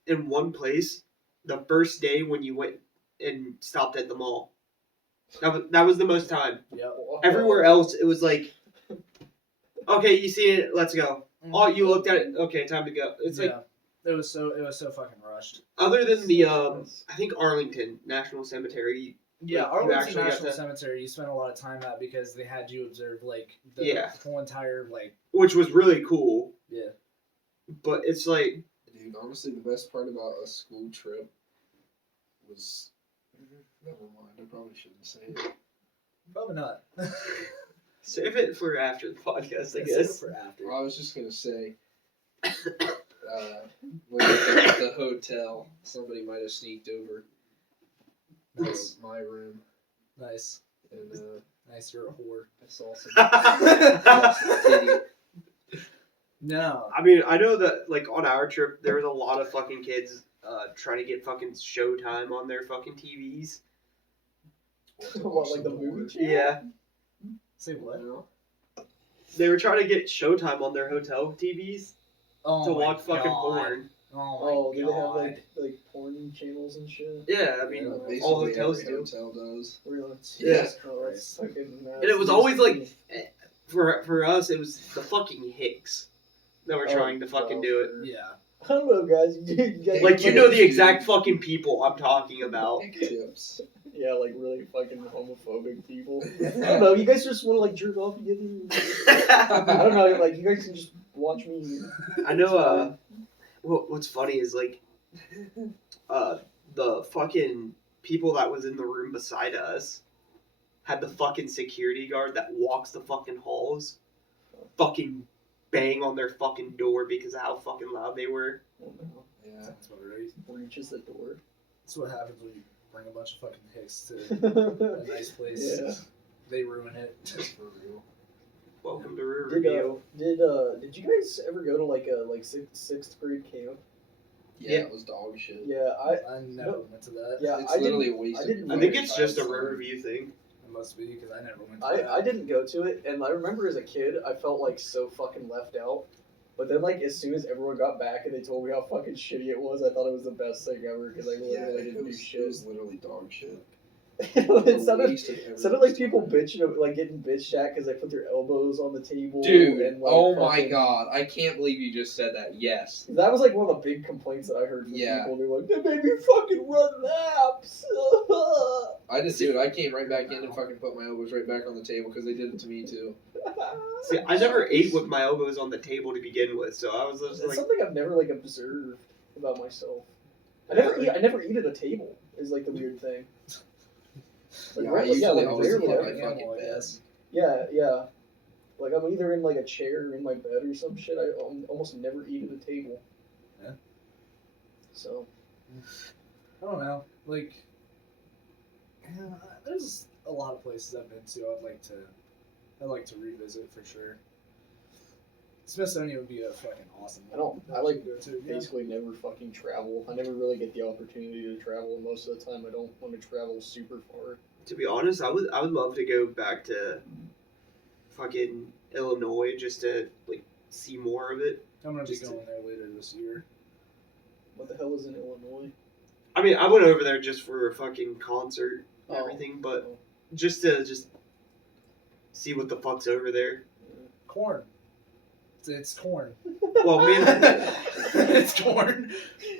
in one place the first day when you went and stopped at the mall. That was the most time. Yep. Everywhere else it was like, okay, you see it, let's go. Mhm. Oh, you looked at it, okay, time to go. It's like yeah. It was so fucking rushed. other than the I think Arlington National Cemetery. Yeah, Like, you Arlington actually got National to- Cemetery, you spent a lot of time at because they had you observe like the Yeah. whole entire like Which was really cool. yeah. But it's like Dude, honestly, the best part about a school trip was. Never mind. I probably shouldn't say it. Probably not. save it for after the podcast, I Save it guess. for after. Well, I was just gonna say. When at the hotel, somebody might have sneaked over Nice, my room, nice, and nice. You're a whore. I saw some titty. No. I mean, I know that like on our trip, there was a lot of fucking kids trying to get fucking Showtime on their fucking TVs. What, like the movie channel? Yeah, Say what? No. they were trying to get Showtime on their hotel TVs Oh to my watch fucking God. porn. Oh Oh, my do they have God. like porn channels and shit? Yeah, I mean, Yeah, all basically hotels every do. hotel does. Really? Yeah. Oh, that's fucking. And it was always like, for us, it was the fucking hicks that were trying to fucking do it. Yeah. I don't know, guys. You guys Like, you know the exact fucking people I'm talking about. Pick tips. Yeah, like really fucking homophobic people. I don't know. You guys just want to like jerk off together. I don't know. Like you guys can just watch me. I know, what's funny is, like, the fucking people that was in the room beside us had the fucking security guard that walks the fucking halls fucking bang on their fucking door because of how fucking loud they were. Oh, no. Yeah. That's what it is. Breaches the door. That's what happens when you bring a bunch of fucking hicks to a nice place. Yeah. They ruin it. For real. Welcome to Riverview. Did you guys ever go to like a sixth grade camp? Yeah, it was dog shit. Yeah, I never went to that. Yeah, It's I literally didn't. a waste I of didn't. I think it's just a Riverview thing. It must be because I never went to that. I didn't go to it, and I remember as a kid, I felt like so fucking left out. But then, like, as soon as everyone got back and they told me how fucking shitty it was, I thought it was the best thing ever because I literally didn't do shit. It was literally dog shit. It sounded like people bitching, like getting bitched at because they put their elbows on the table. Dude, and, like, oh my fucking- god, I can't believe you just said that. Yes. That was like one of the big complaints that I heard from Yeah. people. They were like, they made me fucking run laps. I just do it. I came right back in and fucking put my elbows right back on the table because they did it to me too. See, I never ate with my elbows on the table to begin with, so I was just It's like, something I've never like observed about myself. I never eat at a table. Is like the weird thing. Like, Yeah, I usually always rarely eat ever. my Yeah, fucking well, I bed. guess. Yeah. Like I'm either in like a chair or in my bed or some shit. I almost never eat at a table. Yeah. So. I don't know. Like, yeah, there's a lot of places I've been to. I'd like to revisit for sure. Smithsonian would be a fucking awesome one. I like to go to. Yeah. basically never fucking travel. I never really get the opportunity to travel. Most of the time, I don't want to travel super far. to be honest, I would love to go back to fucking Illinois just to like see more of it. I'm gonna be Just to- going there later this year. What the hell is in Illinois? I mean, I went over there just for a fucking concert and Oh. everything, but just to see what the fuck's over there. Corn. It's corn. Well, man, It's corn.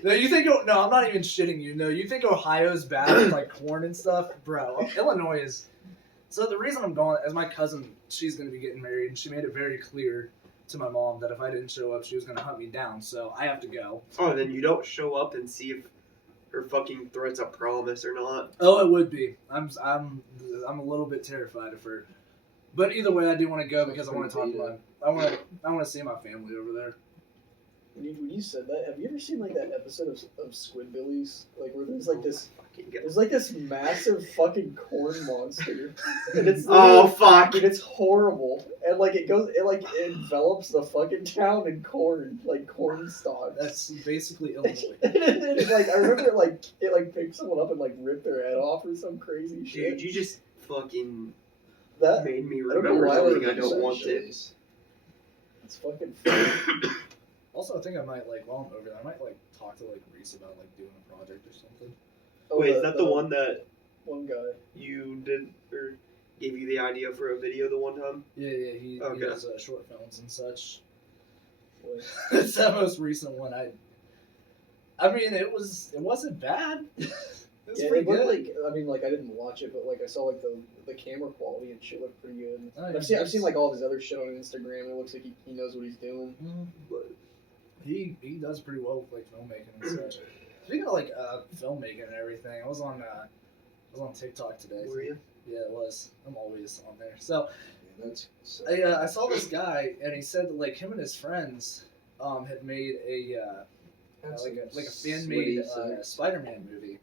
No, you think? No, I'm not even shitting you. No, you think Ohio's bad with like corn and stuff, bro? Illinois is. So the reason I'm going is my cousin. She's gonna be getting married, and she made it very clear to my mom that if I didn't show up, she was gonna hunt me down. So I have to go. oh, then you don't show up and see if her fucking threat's a promise or not. Oh, it would be. I'm a little bit terrified of her. But either way, I do want to go because I want to talk to my. I want to see my family over there. When you said that, have you ever seen like that episode of Squidbillies? Like where there's like this, Fucking go. there's like this massive fucking corn monster, and it's Oh literally- fuck! and it's horrible, and like it envelops the fucking town in corn, like corn stalks. That's basically Illinois. And it's like I remember it picked someone up and like ripped their head off or some crazy shit. Dude, you just fucking that made me I don't know remember why something we're I don't such want to. it's fucking funny. Also, I think I might while I'm over there, I might talk to Reese about doing a project or something. Oh, Wait, is that the one that one guy? you did or gave you the idea for a video the one time? Yeah, he Okay. does short films and such. Wait. It's that most recent one. I mean, it wasn't bad. It was Yeah, pretty it looked good. like I didn't watch it, but I saw the camera quality and shit looked pretty good. Oh, And yeah, I've seen it's- all of his other shit on Instagram. It looks like he knows what he's doing. Mhm. But He does pretty well with filmmaking and such. Speaking of filmmaking and everything, I was on TikTok today. were you? Yeah, it was. I'm always on there. So Yeah, that's so I saw this guy, and he said that him and his friends had made a that's like a some fan made sweaty sex. Spider-Man movie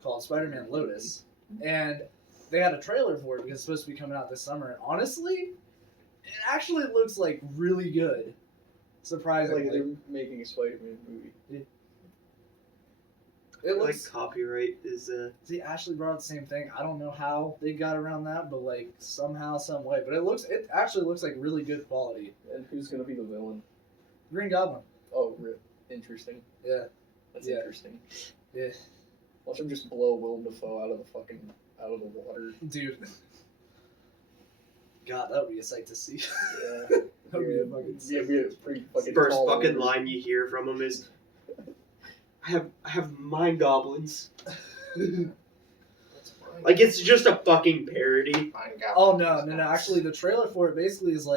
called Spider-Man Lotus, and they had a trailer for it because it's supposed to be coming out this summer. And honestly, it actually looks really good. Surprisingly, Like they're making a Spider-Man movie. it Like looks. copyright is See, Ashley brought up the same thing. I don't know how they got around that, but somehow, some way. But it actually looks like really good quality. And who's gonna be the villain? Green Goblin. Oh, interesting. Yeah. That's Yeah. interesting. Yeah. Watch him just blow Willem Dafoe out of the water. Dude. God, that would be a sight to see. Yeah. That would be a fucking Yeah, sight. be a pretty fucking first tall fucking order. line you hear from him is, I have mind goblins. Like it's just a fucking parody. Oh no! Actually, the trailer for it basically is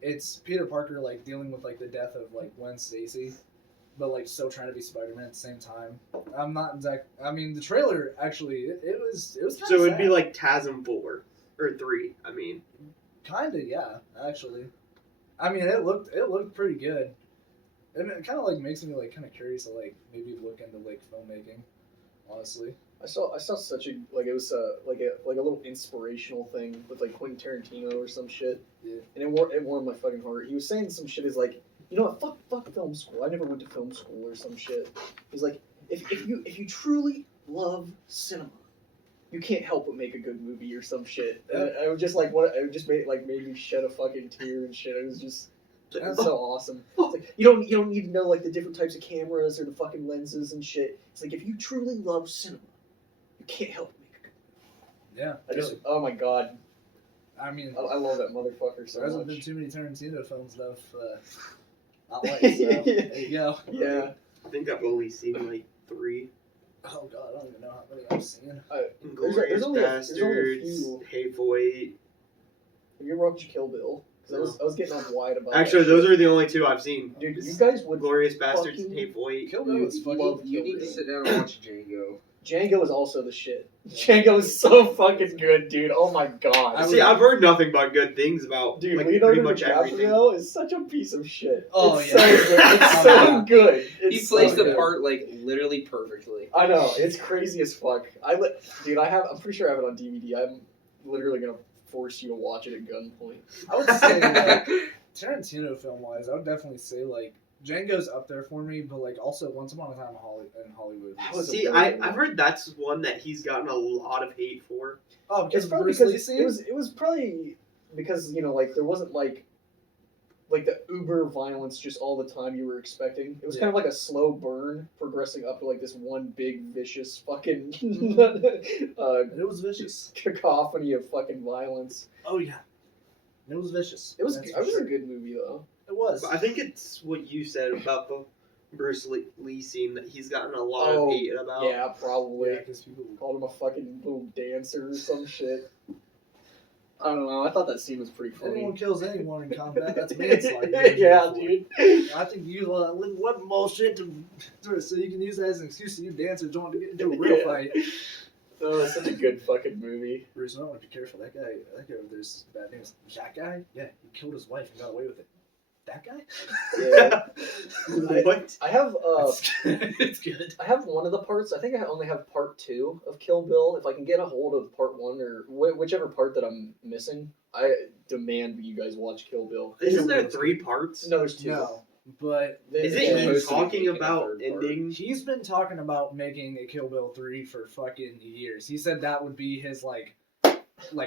it's Peter Parker dealing with the death of Gwen Stacy, but still trying to be Spider-Man at the same time. I'm not exact. I mean, the trailer actually it was kind So of it'd be like TASM 4 or 3. I mean, kind of yeah. Actually, I mean it looked pretty good, and it kind of makes me kind of curious to maybe look into filmmaking. Honestly, I saw such a like it was like a little inspirational thing with like Quentin Tarantino or some shit. Yeah. And it warmed my fucking heart. He was saying some shit is like, you know what, fuck film school. I never went to film school or some shit. He's like, if you truly love cinema, you can't help but make a good movie or some shit. And I was just like, what? It just made me shed a fucking tear and shit. It was just so awesome. It's like you don't need to know like the different types of cameras or the fucking lenses and shit. It's like if you truly love cinema, you can't help but make a good movie. Yeah. I just oh my god, I mean, I love that motherfucker so there hasn't much. been too many Tarantino films that I've not liked, so there you go. Yeah. I think I've only seen like 3. Oh god, I don't even know how many I've seen. Inglourious only there's only a Bastards, few. Hateful Eight. Have you ever watched Kill Bill? Because I was getting on wide about. Actually, that those shit. are the only 2 I've seen. Dude, you guys would. Glorious Bastards fucking and Hateful Eight. Kill Bill is fucking. love You Kill need to Bill. sit down and watch Django. Django is also the shit. Django is so fucking good, dude. Oh my god. See, I've heard nothing but good things about Dude, like, Leonardo pretty much everything. DiCaprio is such a piece of shit. Oh, it's yeah. So good. It's Oh, so yeah. good. He It's plays so the good. part like literally perfectly. I know. It's crazy as fuck. Dude, I'm pretty sure I have it on DVD. I'm literally gonna force you to watch it at gunpoint. I would say like Tarantino film wise, I would definitely say like Django's up there for me, but like also Once Upon a Time in Hollywood. That was a See, really good I've heard that's one that he's gotten a lot of hate for. Oh, It's because probably Bruce because Lee scene? it was probably because like there wasn't like the uber violence just all the time you were expecting. It was kind of like a slow burn progressing up to like this one big vicious fucking It was vicious. cacophony of fucking violence. Oh yeah, it was vicious. It was That's it for was sure. a good movie though. It was. But I think it's what you said about the Bruce Lee scene that he's gotten a lot of hate about. Yeah, probably. Yeah, because people. Called him a fucking little dancer or some shit. I don't know. I thought that scene was pretty Anyone funny. kills anyone in combat, that's manslaughter. Yeah, dude. I think you what bullshit so you can use that as an excuse to you dancers don't want to get into a real fight. Oh, that's such a good fucking movie. Bruce, I want to be careful. That guy over there's bad news. That guy? Yeah, he killed his wife and got away with it. That guy? Yeah. What? I have It's good. I have one of the parts. I think I only have part 2 of Kill Bill. If I can get a hold of part 1 or whichever part that I'm missing, I demand that you guys watch Kill Bill. Isn't there 3 parts? No, there's 2. No, but Is Yeah. it he supposed to be talking making a about third part. ending? he's been talking about making a Kill Bill 3 for fucking years. He said that would be his like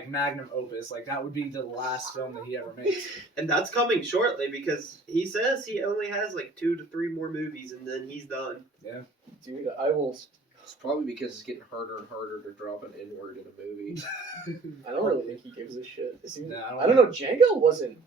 magnum opus. Like that would be the last film that he ever makes. And that's coming shortly because he says he only has like 2 to 3 more movies and then he's done. Dude, I will. It's probably because it's getting harder and harder to drop an N-word in a movie. I don't really think he gives a shit. Nah, I don't know. Django wasn't.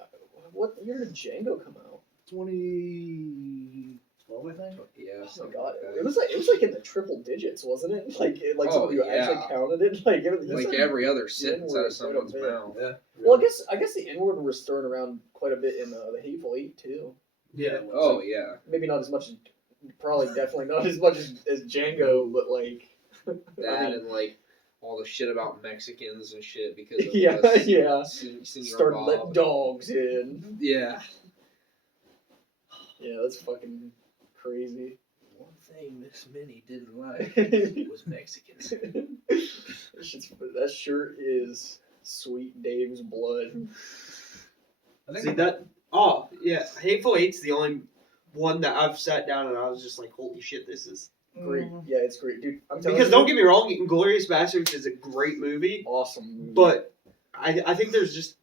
What year did Django come out? 2012, I think. Yeah. Oh my something god, like that. it was like in the triple digits, wasn't it? Like Oh, some of you yeah. actually counted it. Like Like every other sentence out of someone's N-word, mouth. Yeah. Well, I guess the N-word was thrown around quite a bit in the Hateful Eight too. Yeah. Oh yeah. Maybe not as much as, probably definitely not as much as Django, but like That I mean, and like all the shit about Mexicans and shit because of yeah, yeah. Senor Started Bob. letting dogs in. Yeah. Yeah, that's fucking crazy. One thing Miss Minnie didn't like that was Mexicans. sure is Sweet Dave's blood. I think See that? Oh yeah, Hateful Eight's the only one that I've sat down and I was just like, holy shit, this is Great, yeah, it's great, dude. I'm telling because you, don't get me wrong, Inglourious Bastards is a great movie, awesome movie. but I think there's just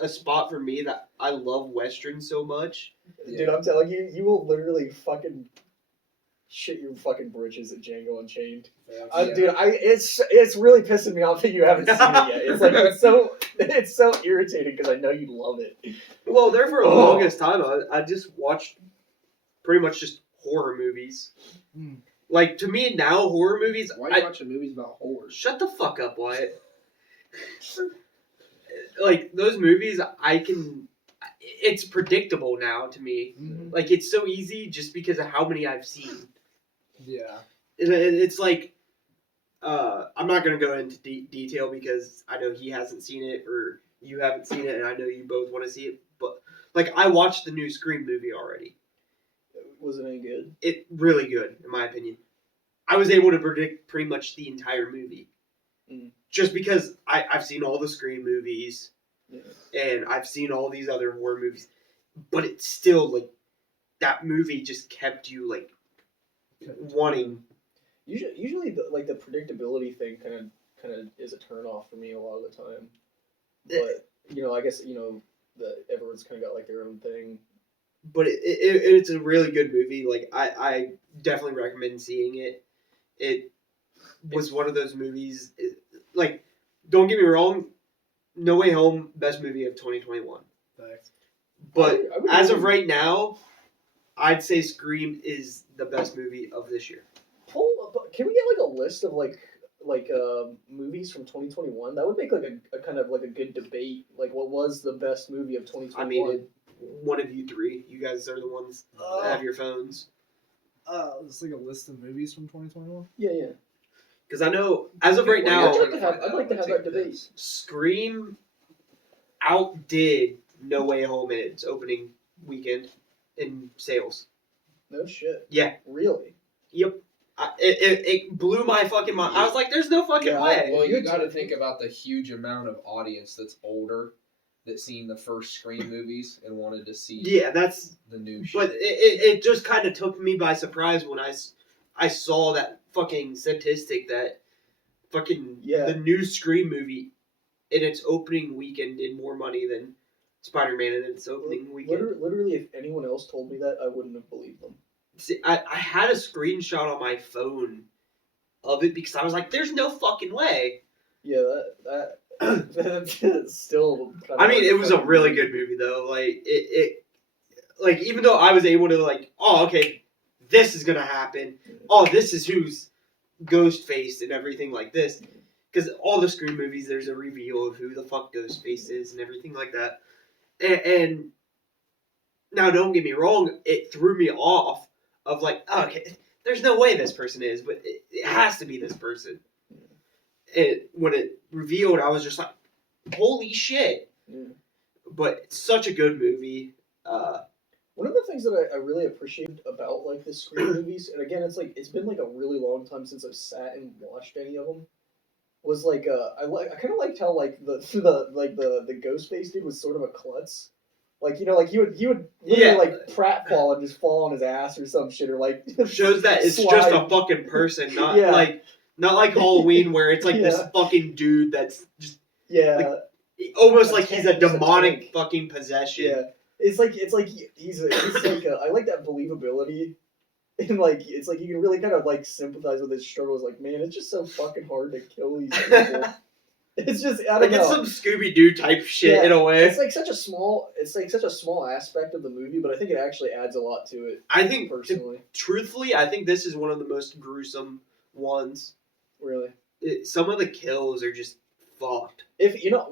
a spot for me that I love westerns so much. dude, I'm telling you, you will literally fucking shit your fucking britches at Django Unchained. Yeah. Dude, it's really pissing me off that you haven't seen it yet. It's like it's so irritating because I know you love it. Well, there for the Oh. longest time, I just watched pretty much just horror movies. Hmm. Like to me now, horror movies. Why are you watching movies about whores? Shut the fuck up, Wyatt. Like those movies, it's predictable now to me. Mhm. Like it's so easy just because of how many I've seen. Yeah. It's like, I'm not gonna go into detail because I know he hasn't seen it or you haven't seen it, and I know you both want to see it. But like, I watched the new Scream movie already. Was it any good? It really good in my opinion. I was able to predict pretty much the entire movie. Mm. Just because I've seen all the Scream movies, Yeah. and I've seen all these other horror movies, but it's still like that movie just kept you like wanting. Usually the predictability thing kind of is a turn off for me a lot of the time. But I guess everyone's kind of got like their own thing. But it's a really good movie. Like I definitely recommend seeing it. It was one of those movies. Like, don't get me wrong, No Way Home, best movie of 2021. Thanks. But I would as of really- right now, I'd say Scream is the best movie of this year. Can we get like a list of like movies from 2021? That would make like a kind of like a good debate. Like, what was the best movie of 2021? I mean, one of you three, you guys are the ones that have your phones. It's like a list of movies from 2021. Yeah. Because I know, as of right now, I'd like to have that debate. Scream outdid No Way Home in its opening weekend in sales. No shit. Yeah. Really? Yep. It blew my fucking mind. I was like, there's no fucking way. Well, you got to think about the huge amount of audience that's older that seen the first Scream movies and wanted to see Yeah, that's. the new shit. But it just kind of took me by surprise when I saw that fucking statistic that fucking the new Scream movie in its opening weekend did more money than Spider-Man in its opening weekend. Literally, if anyone else told me that, I wouldn't have believed them. See, I had a screenshot on my phone of it because I was like, "There's no fucking way." Yeah, that's still. I mean, it was a really good movie though. Like like even though I was able to like, oh, okay, this is gonna happen. Oh, this is who's Ghostface and everything like this. Because all the Scream movies, there's a reveal of who the fuck Ghostface is and everything like that. And now, don't get me wrong, it threw me off of like, oh, okay, there's no way this person is, but it has to be this person. And when it revealed, I was just like, holy shit. Yeah. But it's such a good movie. One of the things that I really appreciate about like the Scream movies, and again, it's been like a really long time since I've sat and watched any of them. Was like I kind of liked how like the Ghostface dude was sort of a klutz. Like, like he would literally like pratfall and just fall on his ass or some shit, or like shows that it's slide. just a fucking person, not like Halloween where it's like this fucking dude that's just almost like he's a demonic fucking possession. Yeah, it's like he's like I like that believability, and like it's like you can really kind of like sympathize with his struggles. Like, man, it's just so fucking hard to kill these people. It's just I don't know. It's some Scooby Doo type shit in a way. It's like such a small aspect of the movie, but I think it actually adds a lot to it. I think personally, truthfully, I think this is one of the most gruesome ones. Really, some of the kills are just fucked. If you kind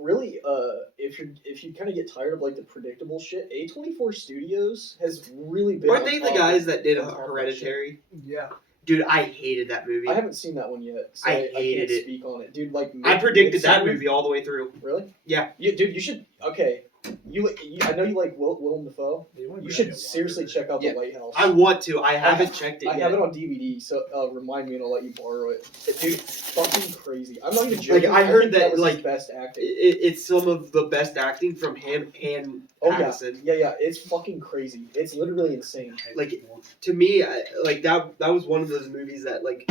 of get tired of like the predictable shit, A24 Studios has really been. Weren't they the guys that did Hereditary? Yeah. Dude, I hated that movie. I haven't seen that one yet. So I hated can't it. Speak on it, dude. Like I predicted that movie all the way through. Really? Yeah. Dude, you should. Okay. I know you like Willem Dafoe. You should seriously check out The Lighthouse. I want to. I haven't checked it yet. I have it on DVD, so remind me and I'll let you borrow it. Dude, fucking crazy. I'm not even joking. Like I heard think that was like his best acting. It's some of the best acting from him and Pattinson. Yeah. It's fucking crazy. It's literally insane. Like to me, like that was one of those movies that like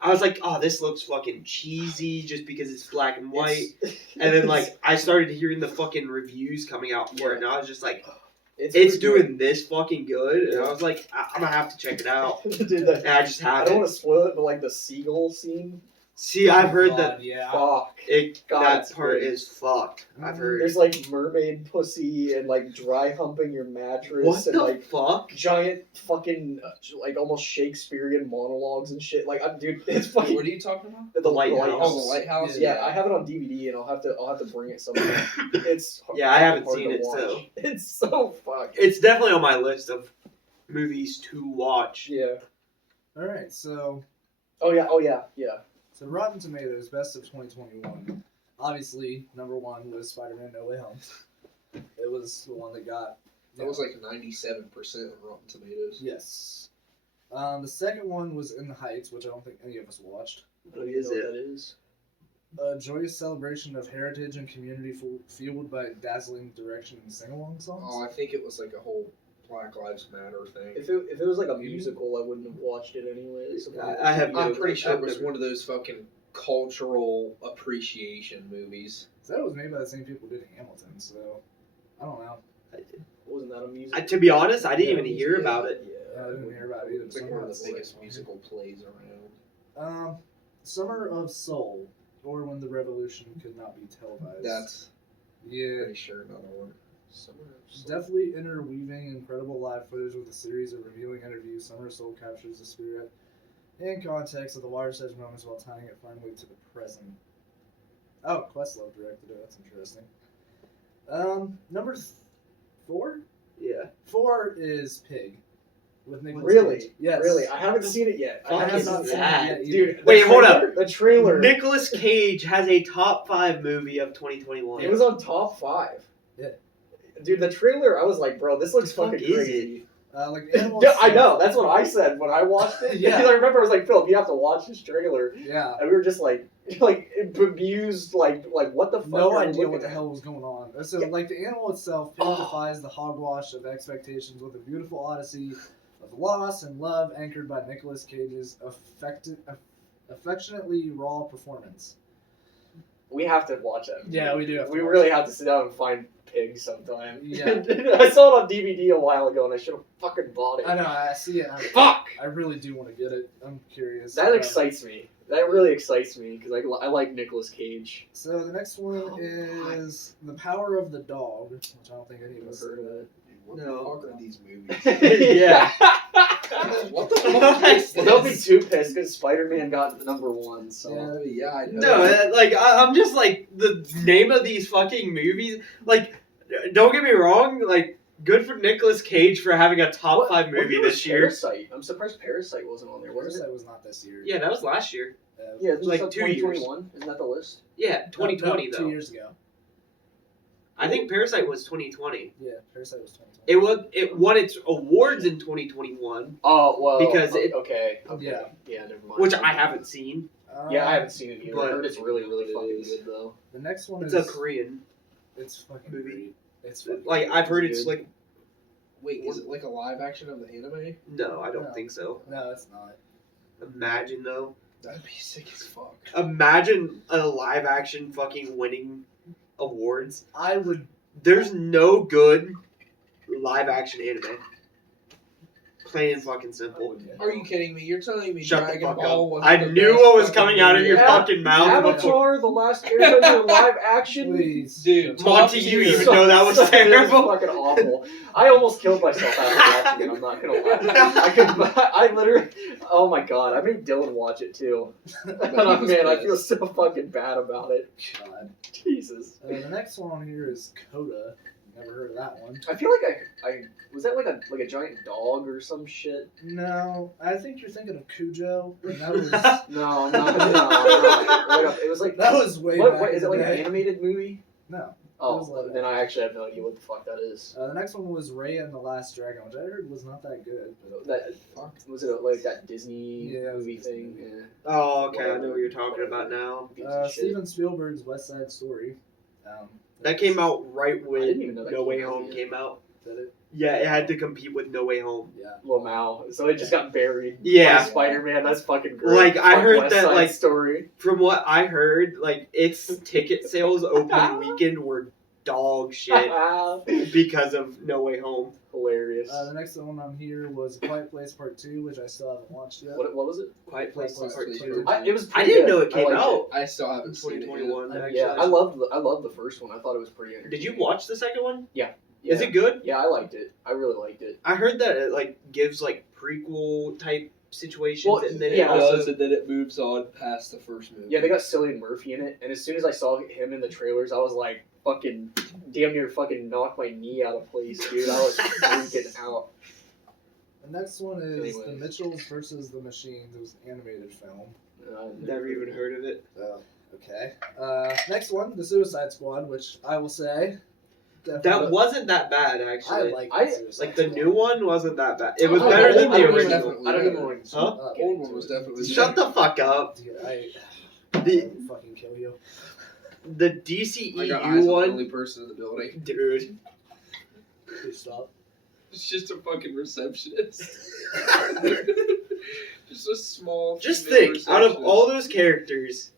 I was like, oh, this looks fucking cheesy just because it's black and white. And then like I started hearing the fucking reviews coming out for it, and I was just like, it's doing this fucking good. And I was like, I'm gonna have to check it out. Dude, and I just haven't. I don't want to spoil it, but like the seagull scene. See, I've heard that. Yeah. Fuck. That part is fucked. I've heard. There's like mermaid pussy and like dry humping your mattress What and the like fuck? giant fucking like almost Shakespearean monologues and shit. Like, dude, it's fucking. What are you talking about? The Lighthouse. Oh, the Lighthouse. Yeah, I have it on DVD and I'll have to bring it sometime. It's I haven't hard seen to it, watch. so It's so fucked. it's definitely on my list of movies to watch. Yeah. All right, so Oh yeah. So Rotten Tomatoes, best of 2021. Obviously, number one was Spider-Man No Way Home. It was the one that got... That was like 97% on Rotten Tomatoes. Yes. The second one was In the Heights, which I don't think any of us watched. What is it? That is. A joyous celebration of heritage and community fueled by dazzling direction and sing-along songs. Oh, I think it was like a whole Black Lives Matter thing. If it was like a musical, I wouldn't have watched it anyways. I have no. I'm pretty sure it I've was never- one of those fucking cultural appreciation movies. So that was made by the same people who did Hamilton, so I don't know. Wasn't that a musical? To be honest, I didn't even Yeah, hear about it. I didn't hear about it either. It's like Somehow one of it's the biggest like- musical plays around. Summer of Soul, or When the Revolution Could Not Be Televised. That's yeah, pretty sure another one. definitely interweaving incredible live footage with a series of revealing interviews. Summer of Soul captures the spirit and context of the water's edge moments while tying it finally to the present. Oh, Questlove directed it. That's interesting. Number 4? Yeah. 4 is Pig. With Nicolas Really? Cage. Yes. Really? I haven't seen it yet. Fuck I have is not seen that? it yet. Dude, Dude, wait, the hold trailer- The trailer. Nicolas Cage has a top 5 movie of 2021. It was on top 5. Yeah. Dude, the trailer, I was like, bro, this looks What the fucking fuck is crazy. Like Animal Yeah, I Stuff. know. That's what I said when I watched it. Yeah. Because I remember I was like, Philip, you have to watch this trailer. Yeah. And we were just like bemused, like what the fuck No are we idea what looking the at? hell was going on. So, Yeah. like, the animal itself, Pig Oh. defies the hogwash of expectations with a beautiful odyssey of loss and love anchored by Nicolas Cage's affectionately raw performance. We have to watch it. Yeah, we do have to We watch really it. have to sit down and find Pig sometime. Yeah. I saw it on DVD a while ago, and I should have fucking bought it. I know, I see it. Fuck! I really do want to get it. I'm curious. That excites me. That really excites me because I like Nicolas Cage. So the next one Oh, is The Power of the Dog, which I don't think any of us Never heard of Dude, what No. the fuck are these movies? Yeah. What the fuck is Well, don't be this? too pissed because Spider-Man got #1. So Yeah. Yeah, I know. No, I'm just like, the name of these fucking movies, like, don't get me wrong, like, good for Nicolas Cage for having a top 5 What movie year was this year. Parasite. I'm surprised Parasite wasn't on there. Was it? Parasite was not this year. Yeah, that was last year. Yeah, this was Like like 2 years. 2021. Isn't that the list? Yeah, 2020 no, though. 2 years ago. I think Parasite was 2020. Yeah, Parasite was 2020. It won its awards in 2021, Oh well, Because it- okay. Yeah. yeah, never mind. which I haven't seen. Yeah, I haven't seen it either. But I heard it's really, really it fucking is. good though. The next one It's is a Korean. It's fucking movie. great. It's fucking Like, I've heard it's Good. like, Wait, is it like a live action of the anime? no, I don't No. think so. No, it's not. Imagine though. That'd be sick as fuck. Imagine a live action fucking winning awards. I would. There's no good live action anime. Plain and fucking simple. Are you kidding me? You're telling me Shut the Dragon fuck Ball up. wasn't I the knew best what was fucking coming out of movie your ever? fucking mouth. Avatar: The Last Airbender live action. Please. Dude, Monty, top you tier. even know that was It was terrible. fucking awful. I almost killed myself after watching it. I'm not gonna lie. I literally. Oh my god! I made Dylan watch it too. Oh, man, I feel so fucking bad about it. God. Jesus. The next one on here is Coda. Never heard of that one. I feel like I was that like a giant dog or some shit. No, I think you're thinking of Cujo. And that was No, no. Wait up, it was like that was way what? back What in is it the like an day. animated movie? No. Oh, It was live then I actually have no idea what the fuck that is. The next one was Raya and the Last Dragon, which I heard was not that good. But That was it like that Disney Yeah, it was movie Disney. thing? Yeah. Oh, okay, I know what you're talking about now. Piece of shit. Steven Spielberg's West Side Story. That came out right I when didn't even know that No came Way out Home yet. came out. Did it? Yeah, it had to compete with No Way Home. Yeah. Lamau. So it just got buried. Yeah. By Spider-Man. That's fucking great. Like, I Fuck heard West that, Side like- Story. From what I heard, like, its ticket sales opening weekend were dog shit because of No Way Home. Hilarious. The next one on here was A Quiet Place Part 2, which I still haven't watched yet. What was it? Quiet Place Quiet Part Place 2. Part It was. I pretty didn't good. know it came liked out I still in haven't seen it. 2021. Yeah, I love the first one. I thought it was pretty Did entertaining. you watch the second one? Yeah. Is it good? Yeah, I liked it. I really liked it. I heard that it like gives like prequel type situations, Well, and then yeah, it also and then it moves on past the first movie. Yeah, they got Cillian Murphy in it, and as soon as I saw him in the trailers, I was like, fucking, damn near fucking knocked my knee out of place, dude. I was freaking out. The next one is Anyways. The Mitchells versus the Machines. It was an animated film. never even heard of it. Okay. Next one, The Suicide Squad, which I will say That wasn't that bad, I actually. like Like the new one wasn't that bad. It was Oh, better the than old the one was original. definitely I don't even better. want to. Huh? Old one was definitely Shut the fuck up. Dude, I The will fucking kill you. the I got DCEU eyes on the one, only person in the building. dude. Please stop. It's just a fucking receptionist. Just a small. Just female think, out of receptionist. all those characters,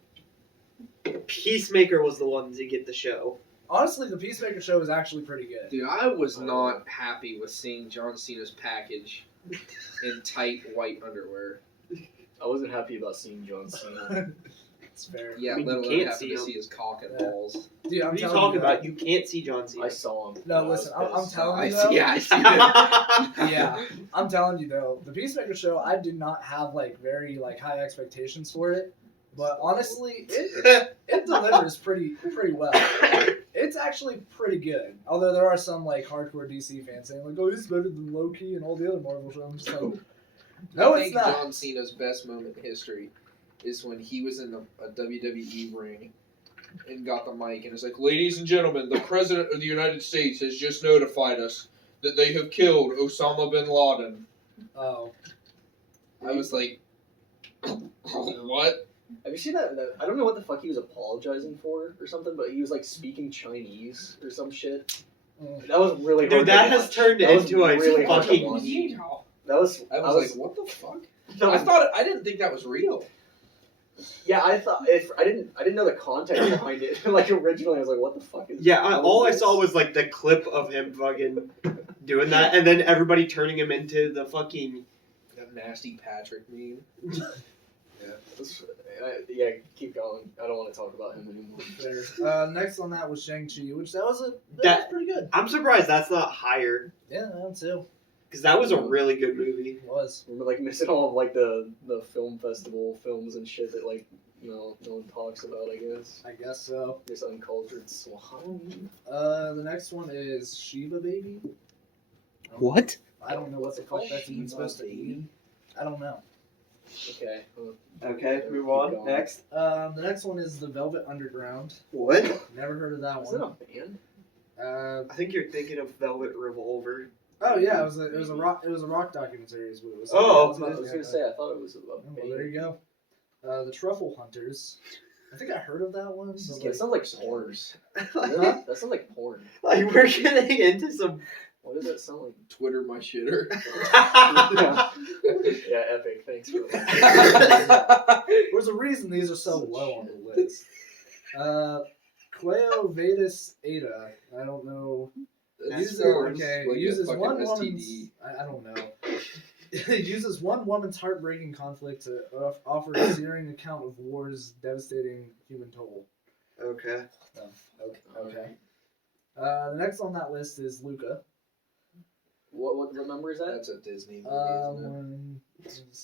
Peacemaker was the one to get the show. Honestly, the Peacemaker show is actually pretty good. Dude, I was not happy with seeing John Cena's package in tight white underwear. I wasn't happy about seeing John Cena. It's fair. Yeah, I mean, let you alone can't having see to him. see his cock and Yeah. balls. Dude, I'm What are you telling talking you, about? You can't see John Cena. I saw him. No, and I was listen, I'm pissed. telling I you see. though. Yeah, I see that. Yeah, I'm telling you though, the Peacemaker show, I did not have like very like high expectations for it, but honestly, it delivers pretty well. It's actually pretty good. Although there are some like hardcore DC fans saying like, "Oh, it's better than Loki and all the other Marvel shows." I'm just like, no, I it's think not. John Cena's best moment in history is when he was in a WWE ring and got the mic and is like, "Ladies and gentlemen, the President of the United States has just notified us that they have killed Osama bin Laden." Oh, I was like, "What?" Have you seen that? I don't know what the fuck he was apologizing for or something, but he was like speaking Chinese or some shit. Mm. That was really hard Dude, that to has watch. turned That was into a really hard to fucking. watch. I That was. was like, "What the fuck?" I didn't think that was real. Yeah, I thought I didn't know the context behind it. Like originally, I was like, "What the fuck is?" Yeah, what all I is saw this? was like the clip of him fucking doing that, and then everybody turning him into the fucking. That nasty Patrick meme. Yeah, keep going. I don't want to talk about him anymore. fair. Next on that was Shang-Chi, which that was That- pretty good. I'm surprised that's not higher, Yeah, I am too. because that was a really good movie. It was. We're like missing all of like the film festival films and shit that like no one talks about. I guess I guess so. this uncultured swine. The next one is Shiva Baby. What? I don't know what the fuck that's even supposed to mean. I don't know. Okay. Okay, move Keep on. going. Next. The next one is the Velvet Underground. What? Never heard of that Was it one. a band? I think you're thinking of Velvet Revolver. Oh yeah, it was a rock documentary. Is what it was. Oh, I was gonna say I thought it was a Well, band. there you go. The Truffle Hunters. I think I heard of that one. but, It sounds like porn. like, Really? That sounds like porn. we're getting into some. What does that sound like? Twitter my shitter. Yeah, epic. Thanks for that. There's a reason these are so low on the list. Cleo Vetus Ada. I don't know. That Uses, sounds okay, like a uses fucking one STD. woman's. I don't know. It uses one woman's heartbreaking conflict to offer a searing account of war's devastating human toll. Okay. Okay. The next on that list is Luca. What number is that? That's a Disney movie, isn't it?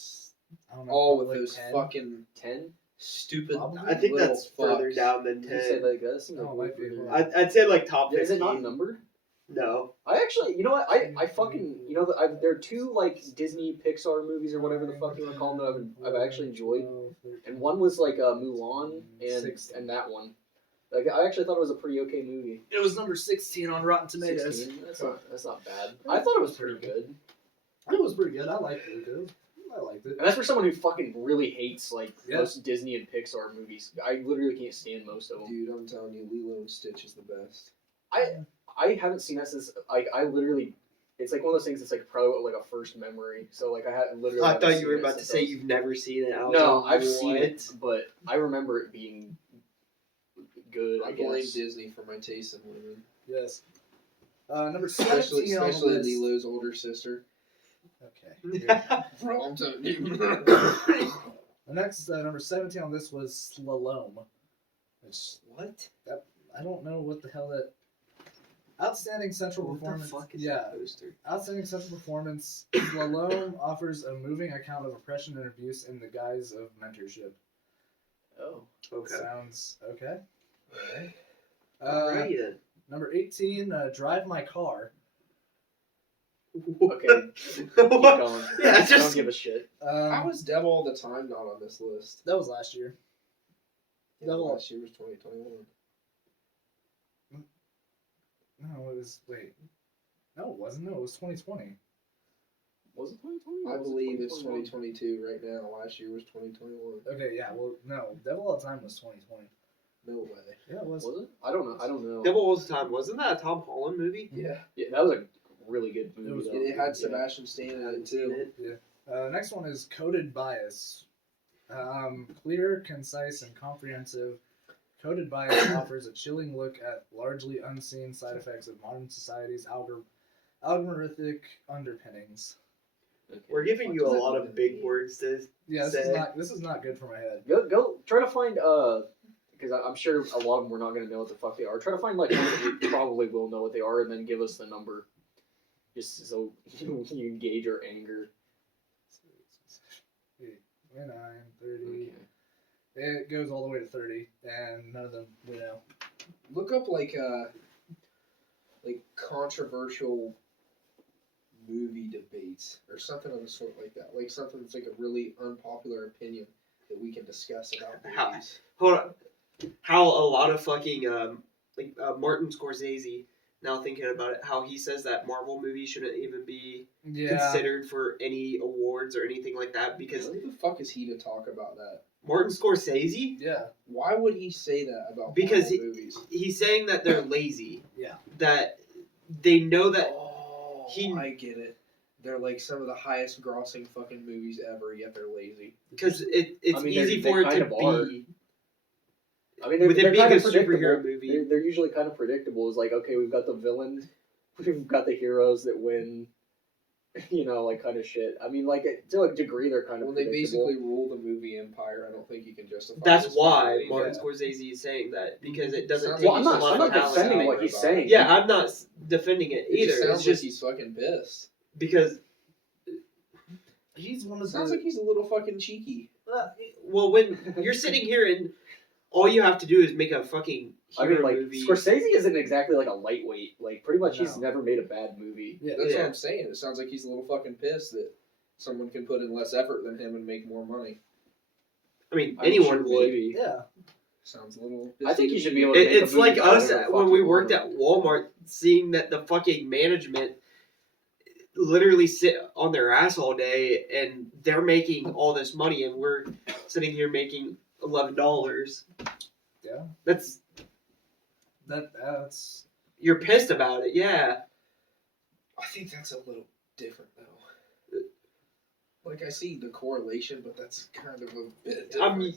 I don't know. All with like those 10? fucking 10? stupid. Probably. I think little that's further fucks. down than Can you say 10. like that? Seems Oh, like it might be. way I'd say like top 15. Is it not numbered? No. I actually, you know what? I fucking, you know, there are two like Disney Pixar movies or whatever the fuck you want to call them that I've actually enjoyed, and one was like Mulan and that one. Like I actually thought it was a pretty okay movie. It was number 16 on Rotten Tomatoes. 16? That's not bad. I thought it was pretty good, It was pretty good. I liked Luca. I liked it. and that's for someone who fucking really hates like Yeah. most Disney and Pixar movies. I literally can't stand most of them. Dude, I'm telling you, Lilo and Stitch is the best. I haven't seen that since like I literally. It's like one of those things that's like probably like a first memory. So like I had literally. I haven't thought seen you were it about to since say I was- you've never seen it. I was No, like, I've seen what? it, but I remember it being good. I I blame guess. Disney for my taste in women. Yes. Number 17 Especially on the list. Lilo's older sister. Okay. Bro, I'm telling you. The next number 17 on this was Slalom. Which What? I don't know what the hell that. Outstanding central What the performance. fuck is yeah. that poster? Outstanding central performance. Slalom offers a moving account of oppression and abuse in the guise of mentorship. Oh. Okay. Sounds okay. Alright. Alrighty then. Number 18, Drive My Car. Okay. Keep going. Yeah, I don't just give a shit. How is Devil All the Time not on this list? That was last year. Devil- Last year was 2021. No, it was wait. No, it wasn't. No, it was 2020. Was it 2020? I believe it's 2022 right now. Last year was 2021. Okay, yeah. Well, no, Devil All the Time was 2020. No way. Yeah, it was. Was it? I don't know. Devil All the Time, wasn't that a Tom Holland movie? Yeah. Yeah, that was a really good movie. It was- though. It had Yeah. Sebastian Stan in it too. Next one is Coded Bias. Clear, concise, and comprehensive. Coded Bias offers a chilling look at largely unseen side effects of modern society's algorithmic underpinnings. Okay. We're giving you a lot of big words to Yeah, say. this is not good for my head. Go try to find because I'm sure a lot of them we're not gonna know what the fuck they are. Try to find like ones that we probably will know what they are, and then give us the number, just so you engage our anger. 8, 9, 30. Okay. It goes all the way to 30, and none of them we know. Look up like controversial movie debates or something of the sort like that. Like something that's like a really unpopular opinion that we can discuss about How- movies. Hold on. How a lot of fucking Martin Scorsese, now thinking about it, how he says that Marvel movies shouldn't even be Yeah. considered for any awards or anything like that because Who the fuck is he to talk about that? Martin Scorsese, Yeah. Why would he say that about Because Marvel movies? he's saying that they're lazy. Yeah. That they know that Oh, he- I get it. They're like some of the highest grossing fucking movies ever, yet they're lazy. because it's I mean, easy they for it kind to of are. be. I mean, they're, With it they're being kind a of predictable. superhero movie. They're usually kind of predictable. It's like, okay, we've got the villain, we've got the heroes that win, like kind of shit. I mean, like to a degree, they're kind of When they predictable. basically rule the movie empire, I don't think you can justify. That's this why movie. Martin Yeah. Scorsese is saying that because it doesn't Sounds take Well, I'm a not. lot I'm of not talent. defending what about he's it. saying. Yeah, I'm not defending it It either. just sounds It's just like he's fucking pissed. because He's one of It the. sounds like he's a little fucking cheeky. well, when you're sitting here and all you have to do is make a fucking I hero mean, like movie. Scorsese isn't exactly like a lightweight. Like pretty much, he's No. never made a bad movie. Yeah. That's Yeah. what I'm saying. It sounds like he's a little fucking pissed that someone can put in less effort than him and make more money. I mean, I'm anyone sure would. maybe. Yeah. Sounds a little. I think pissy you to should me. be able to make It's a movie like about us whatever the when fuck we you worked want. at Walmart, seeing that the fucking management literally sit on their ass all day and they're making all this money and we're sitting here making $11. Yeah. That's That's. you're pissed about it, yeah. I think that's a little different though. Like I see the correlation, but that's kind of a bit different.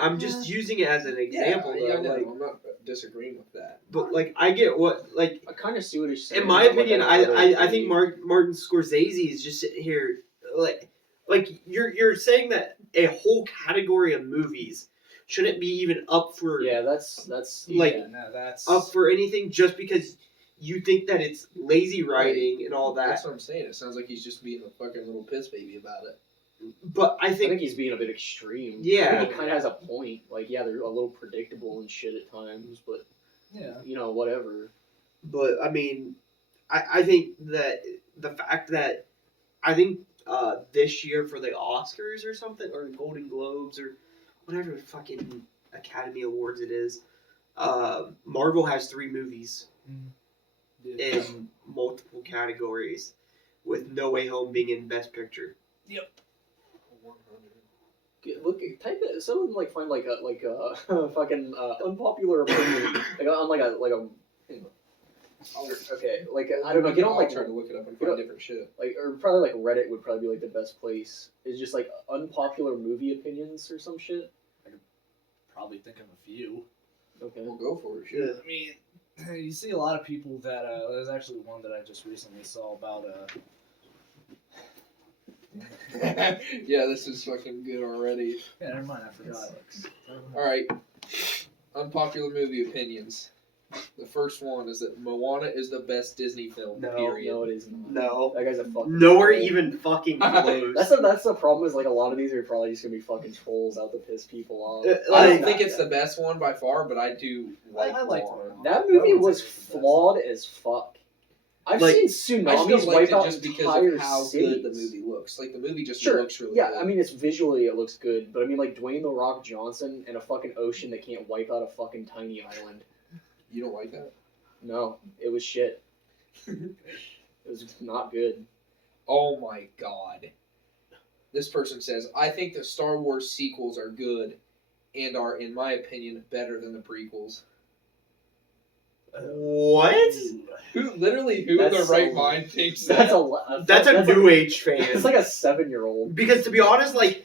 I'm just using it as an example Yeah, though. no, Like, I'm not disagreeing with that. but like I get what like I kind of see what he's saying. in my but, like, opinion, know that I think he- Martin Scorsese is just sitting here like you're saying that a whole category of movies shouldn't be even up for Yeah, that's Like, Yeah, no, that's. up for anything just because you think that it's lazy writing and all that. That's what I'm saying. It sounds like he's just being a fucking little piss baby about it. But I I think think he's being a bit extreme. Yeah. I think he kind of has a point. Like, yeah, they're a little predictable and shit at times, but Yeah. whatever. But I mean, I think that the fact that I think this year for the Oscars or something or the Golden Globes or whatever fucking Academy Awards it is, Marvel has 3 movies Yeah. in multiple categories, with No Way Home being in Best Picture. Look, type it. Someone like find like a fucking unpopular opinion, like on like a. Okay, like I don't know. Get on I'll like try to look it up and get find on- different shit. like or probably like Reddit would probably be like the best place. It's just like unpopular movie opinions or some shit. Probably think of a few. Okay. We'll go for it. Sure. I mean, you see a lot of people that. There's actually one that I just recently saw about. Yeah, this is fucking good already. Yeah, never mind. I forgot. All right. Unpopular movie opinions. The first one is that Moana is the best Disney film. No, period. No, it is not. No. That guy's a fucking. Nowhere troll. even fucking close. That's the problem. Is like a lot of these are probably just gonna be fucking trolls out to piss people off. I don't Like, think it's the best one by far, but I do like I liked Moana. Moana. That I movie wouldn't was say it's the best. flawed as fuck. I've Like, seen I just tsunamis don't like wipe it out just because entire of how cities. good the movie looks. Like the movie just Sure, looks really yeah, good. I mean it's visually it looks good, but I mean like Dwayne the Rock Johnson and a fucking ocean that can't wipe out a fucking tiny island. You don't like that? No, it was shit. It was not good. Oh my god. This person says, I think the Star Wars sequels are good and are, in my opinion, better than the prequels. What? Who in their That's right so- mind thinks That's that? a lot. That's a new age fan. It's like a 7-year-old. Because to be honest, like,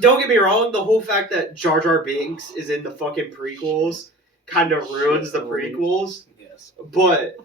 don't get me wrong, the whole fact that Jar Jar Binks is in the fucking prequels kind of ruins the prequels. Yes. But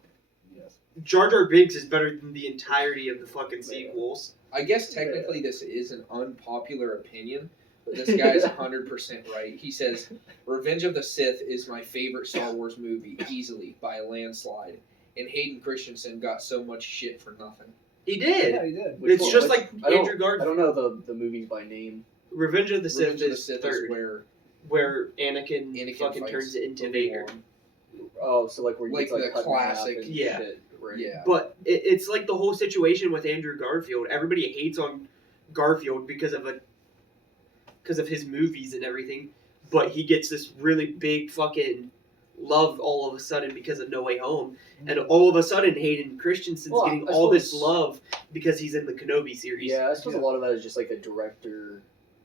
Yes. Jar Jar Binks is better than the entirety of the fucking sequels. I guess technically this is an unpopular opinion, but this guy's 100% right. He says, Revenge of the Sith is my favorite Star Wars movie, easily, by a landslide. And Hayden Christensen got so much shit for nothing. He did. Yeah, he did. Which It's one? just Which- like I don't- Andrew I Garfield. don't know the movies by name. Revenge of the Sith Revenge of the is Sith third, is where Anakin fucking fights turns into Obi-Wan. Vader. Oh, so like where you Like get, the cut in half classic- and Yeah. shit, right? Yeah. But it's like the whole situation with Andrew Garfield. Everybody hates on Garfield because of his movies and everything, but he gets this really big fucking love all of a sudden because of No Way Home, and all of a sudden Hayden Christensen's Well, getting I all this suppose- love because he's in the Kenobi series. Yeah, I suppose a lot of that is just like the director.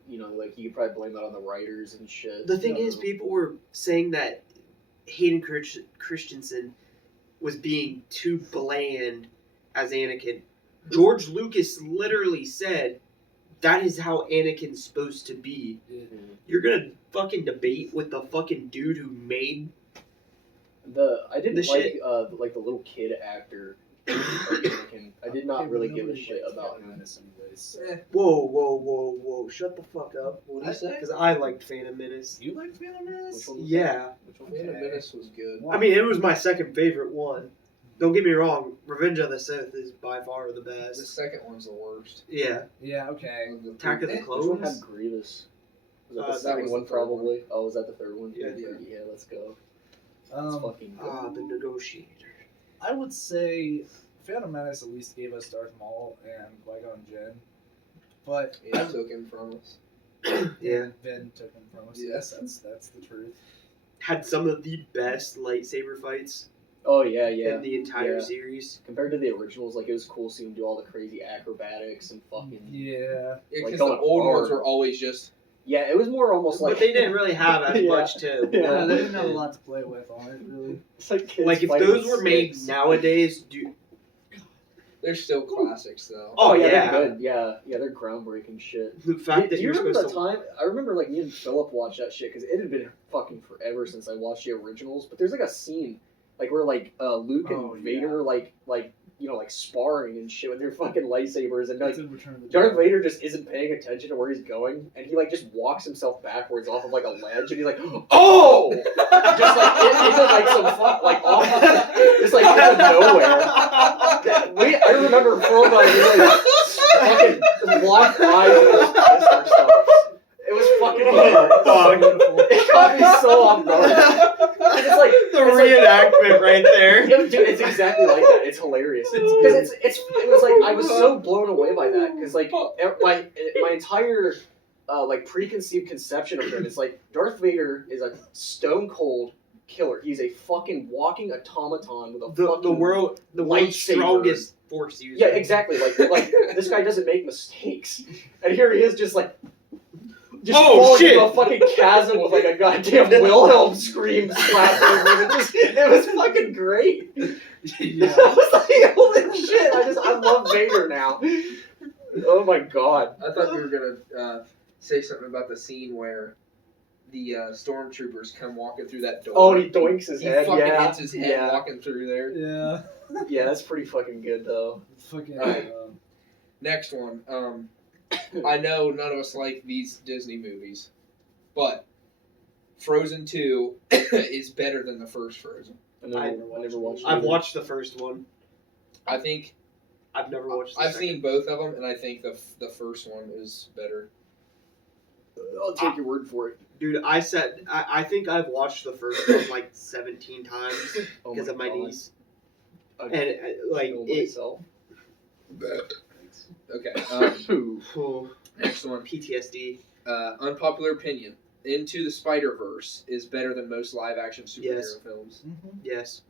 You know, like you could probably blame that on the writers and shit. The thing I don't is, know. people were saying that Hayden Christensen was being too bland as Anakin. George Lucas literally said that is how Anakin's supposed to be. Yeah. You're gonna fucking debate with the fucking dude who made. I didn't The like shit- like the little kid actor. Anakin. I did not really give a shit about him. Whoa! Shut the fuck up. What did he say? Because I liked Phantom Menace. You like Phantom Menace? Which one was Yeah, that? Which one was Phantom that? Menace was good. I mean it was my second favorite one. Don't get me wrong, Revenge of the Sith is by far the The best. second one's the worst. Yeah, Yeah, okay. Attack of the Which one Clones. had Grievous? Was that the That second was one the third one. probably? Oh, was that the third one? Yeah. Yeah, let's go. It's fucking good. The Negotiator. I would say Phantom Menace at least gave us Darth Maul and Qui-Gon Jinn. But Yeah, it took him from us. Yeah, Ben took him from us. Yeah. Yes, that's the truth. had some of the best lightsaber fights Oh yeah, yeah. in the entire Yeah. series. Compared to the originals, like it was cool seeing him do all the crazy acrobatics and fucking. Yeah. Yeah, Like because going the old ones hard. were always just Yeah, it was more almost like. But they didn't really have as Yeah. much to. Yeah, they didn't have a lot to play with on it, really. It's like kids Like if fighting those with were made sticks. nowadays, dude. they're still classics though. Oh yeah, yeah, they're good. Yeah, they're groundbreaking shit. the fact Do that you you're remember supposed the to. time? I remember like me and Philip watched that shit because it had been fucking forever since I watched the originals. But there's like a scene like where like Luke and Oh, Vader like you know like sparring and shit with their fucking lightsabers and like That's in Return of the Darth Jedi. Vader just isn't paying attention to where he's going and he like just walks himself backwards off of like a ledge and he's like oh just like into like some fuck like off just like out of nowhere. I remember Philip like fucking black eyes and those pistol stuff. It was fucking it caught me so off guard. It's like The it's like- reenactment right there. Dude, it's exactly like that. It's hilarious. Because it was like I was so blown away by that because like my entire like preconceived conception of him is like Darth Vader is a stone cold killer. He's a fucking walking automaton with a fucking The world's lightsaber. strongest force user. Yeah, exactly. Like this guy doesn't make mistakes, and here he is just like. Just Oh, falling shit. into a fucking chasm with like a goddamn Wilhelm scream slapped over him. It was fucking great. Yeah. I was like, holy shit! I love Vader now. Oh my god. I thought you were gonna say something about the scene where the stormtroopers come walking through that door. Oh, and he doinks his He head. fucking Yeah, hits his head yeah, walking through there. Yeah. yeah. That's pretty fucking good though. Fucking. Alright. Next one. I know none of us like these Disney movies, but Frozen 2 is better than the first Frozen. I never watched. I've it. watched the first one. I think I've never watched. The I've second. seen both of them, and I think the first one is better. I'll take your word for it. Dude, I think I've watched the first one like 17 times Oh because of my God. niece, I and like kill it. myself. Okay. Oh, Next one. PTSD. Unpopular opinion. Into the Spider-Verse is better than most live-action superhero Yes. films. Mhm. Yes.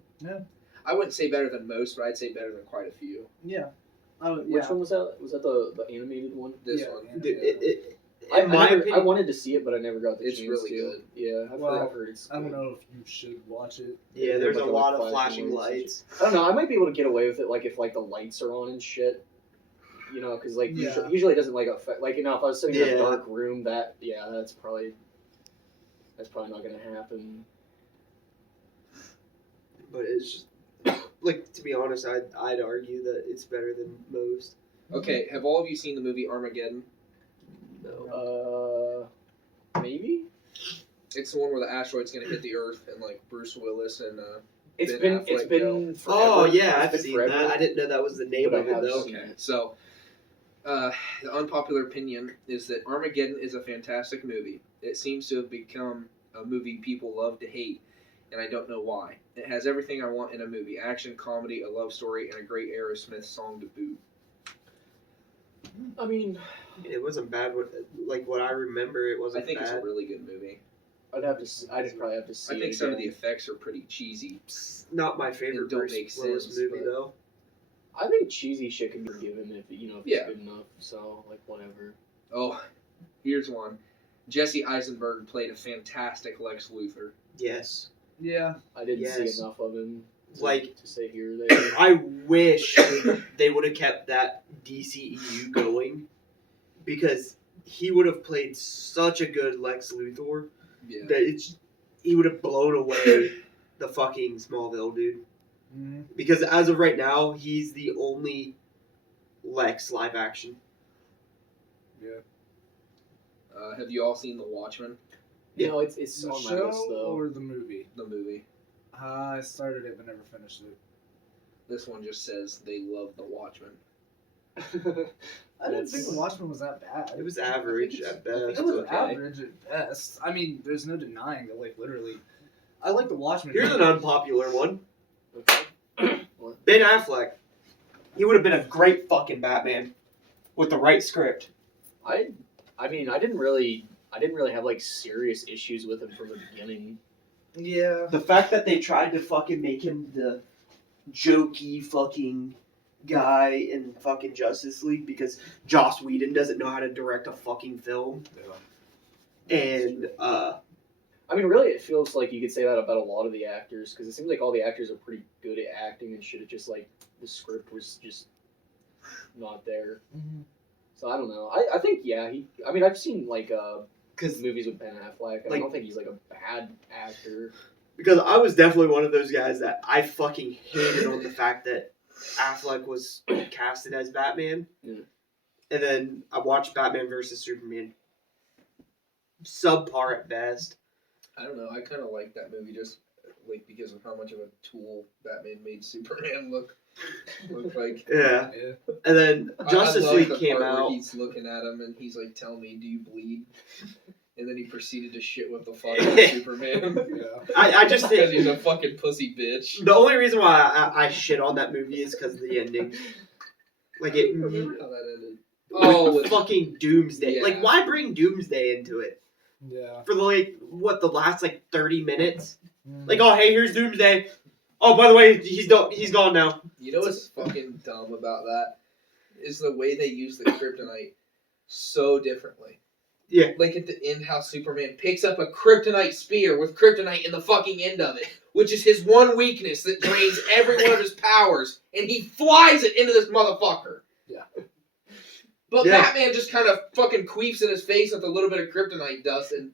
I wouldn't say better than most, but I'd say better than quite a few. Yeah. Which one was that? Was that the animated one? This Yeah, one. yeah. I, In my opinion, I wanted to see it, but I never got the It's chance really to. good. Yeah, I've heard it's I don't good. know if you should watch it. yeah, there's a Like, lot of flashing flashing lights. lights. I don't know. I might be able to get away with it, like if like the lights are on and shit. You know, because like Yeah. usually it doesn't like affect. Like if I was sitting in Yeah. a dark room, that's probably not gonna happen. But it's just, like, to be honest, I'd argue that it's better than most. Okay, have all of you seen the movie Armageddon? No. Maybe. It's the one where the asteroid's gonna hit the Earth and like Bruce Willis and It's Ben been Affleck forever. Oh yeah, It's I've been seen forever. that. I didn't know that was the name But of I it have though. seen Okay, so the unpopular opinion is that Armageddon is a fantastic movie. It seems to have become a movie people love to hate, and I don't know why. It has everything I want in a movie: action, comedy, a love story, and a great Aerosmith song to boot. I mean, It wasn't bad. What I remember, it I wasn't think it's a bad. really good movie. I'd probably have to see. I think it some of the again. effects are pretty cheesy. It's not my favorite It don't Bruce make Willis sense, movie but- though. I think cheesy shit can be forgiven if if Yeah. it's good enough. So like whatever. Oh, here's one. Jesse Eisenberg played a fantastic Lex Luthor. Yes. Yeah. I didn't Yes. see enough of him. Like- to say here or there. I wish they would have kept that DCEU going, because he would have played such a good Lex Luthor Yeah. that he would have blown away the fucking Smallville dude. Mm-hmm. Because as of right now, he's the only Lex live action. Have you all seen The Watchman, You know, it's The on my show list though. or the movie? the movie? I started it but never finished it. This one just says they love The Watchman. I didn't think The Watchmen was that bad. It was average at best. It was okay. average at best. I mean, there's no denying that, like, literally. I like The Watchmen. Here's an unpopular one. Okay. Ben Affleck. He would have been a great fucking Batman with the right script. I mean, I didn't really have like serious issues with him from the beginning. Yeah. The fact that they tried to fucking make him the jokey fucking guy in fucking Justice League because Joss Whedon doesn't know how to direct a fucking film. And I mean, really, it feels like you could say that about a lot of the actors because it seems like all the actors are pretty good at acting and shit. It just like the script was just not there. Mhm. So I don't know. I think I mean, I've seen like because movies with Ben Affleck, and I don't think he's like a bad actor. because I was definitely one of those guys that I fucking hated on the fact that Affleck was casted as Batman. Yeah. And then I watched Batman versus Superman. Subpar at best. I don't know. I kind of like that movie just like because of how much of a tool Batman made Superman look like. Yeah. Yeah. And then Justice I love League the came part where out. he's looking at him and he's like, "Tell me, do you bleed?" And then he proceeded to shit with the fuck out of Superman Yeah. I just because he's think a fucking pussy bitch. the only reason why I shit on that movie is because of the ending. Like I it. don't remember how that ended. Oh, with fucking Doomsday! Yeah. Like, why bring Doomsday into it Yeah. for the last 30 minutes? Mm. Like, oh hey, here's Doomsday. Oh, by the way, he's gone now. You know what's fucking dumb about that is the way they use the kryptonite so differently. Yeah. Like at the end, how Superman picks up a kryptonite spear with kryptonite in the fucking end of it, which is his one weakness that drains every one of his powers, and he flies it into this motherfucker. Yeah. But Yeah. Batman just kind of fucking queefs in his face with a little bit of kryptonite dust and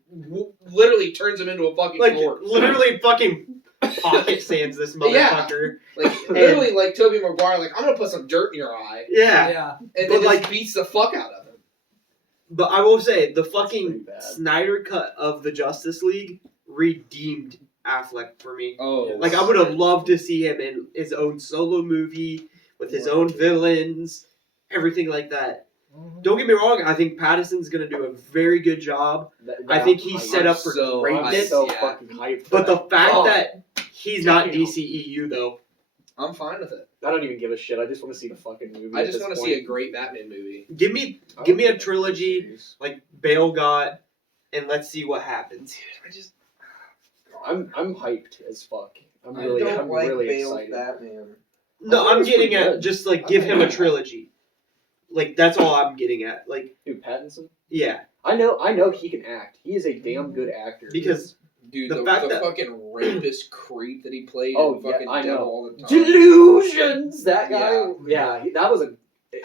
literally turns him into a fucking Like, corpse. literally fucking pocket sands this motherfucker. Like, literally like Tobey Maguire, like, I'm gonna put some dirt in your eye. Yeah. Yeah. And But, then just beats the fuck out of him. But I will say, the pretty fucking bad. Snyder cut of the Justice League redeemed Affleck for me. Oh. Like, I would have loved to see him in his own solo movie with his own villains, everything like that. Mhm. Don't get me wrong, I think Pattinson's going to do a very good job. I think he's set up for so I'm greatness. so Yeah. fucking hyped. For But the that. fact Oh, that he's not Damn. DCEU, though. I'm fine with it. I don't even give a shit. I just want to see the fucking movie. I at just this want to point. see a great Batman movie. Give me I give me don't a think trilogy it's serious. like Bale got, and let's see what happens. I just... I'm hyped as fuck. I'm I really don't like really Bale's excited. Batman. No, thought it I'm was getting pretty at good. just like give him a trilogy. Like that's all I'm getting at. Like Dude, Pattinson. yeah, I know he can act. He is a damn good actor. because Dude, The the fact that- fucking rapist creep that he played Oh, in yeah, fucking I Devil know. all the time. Delusions. That guy. Yeah. That was a.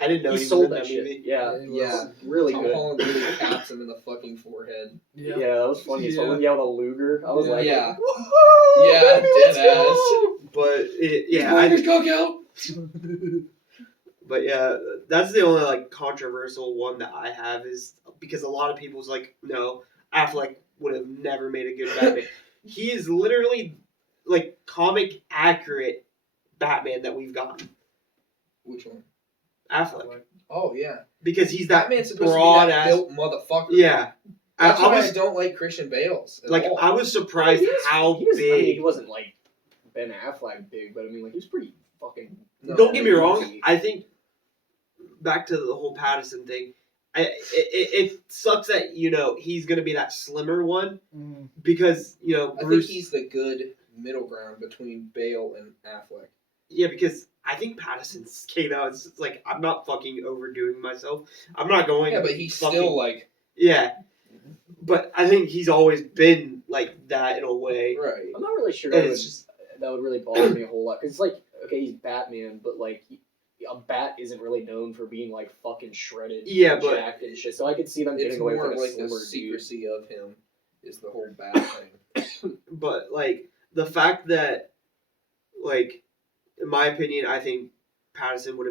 I didn't know he he was sold in that that shit. movie. Yeah, Yeah. really Tom good. Holland really caps him in the fucking forehead. Yeah, that was funny. Yeah. Someone yelled a Luger. I was like, Yeah. woohoo, Yeah, baby, let's dead ass. go. But But yeah, that's the only like controversial one that I have is because a lot of people's like, no, Affleck would have never made a good Batman. He is literally like comic accurate Batman that we've gotten. Which one? Affleck. Oh, yeah. Because he's that Batman's supposed broad to be that ass. built motherfucker. Yeah. That's I why was I don't like Christian Bale's at like all. I was surprised how he was, I mean, big. he wasn't like Ben Affleck big, but I mean, like he was pretty fucking. No, Don't get me wrong. easy. I think back to the whole Pattinson thing. It sucks that he's gonna be that slimmer one because I Bruce. think he's the good middle ground between Bale and Affleck. Yeah, because I think Pattinson came out. It's like I'm not fucking overdoing myself. I'm not going. Yeah, but he's fucking, still like Yeah, but I think he's always been like that in a way. right. I'm not really sure And that it's just would really bother me a whole lot. Cause it's like, okay, he's Batman, but like a bat isn't really known for being like fucking shredded, Yeah, and but- jacked and shit. So I could see them It's getting away more with like a the slimmer dude. secrecy of him is the whole bad thing. but like the fact that, like, in my opinion, I think Pattinson would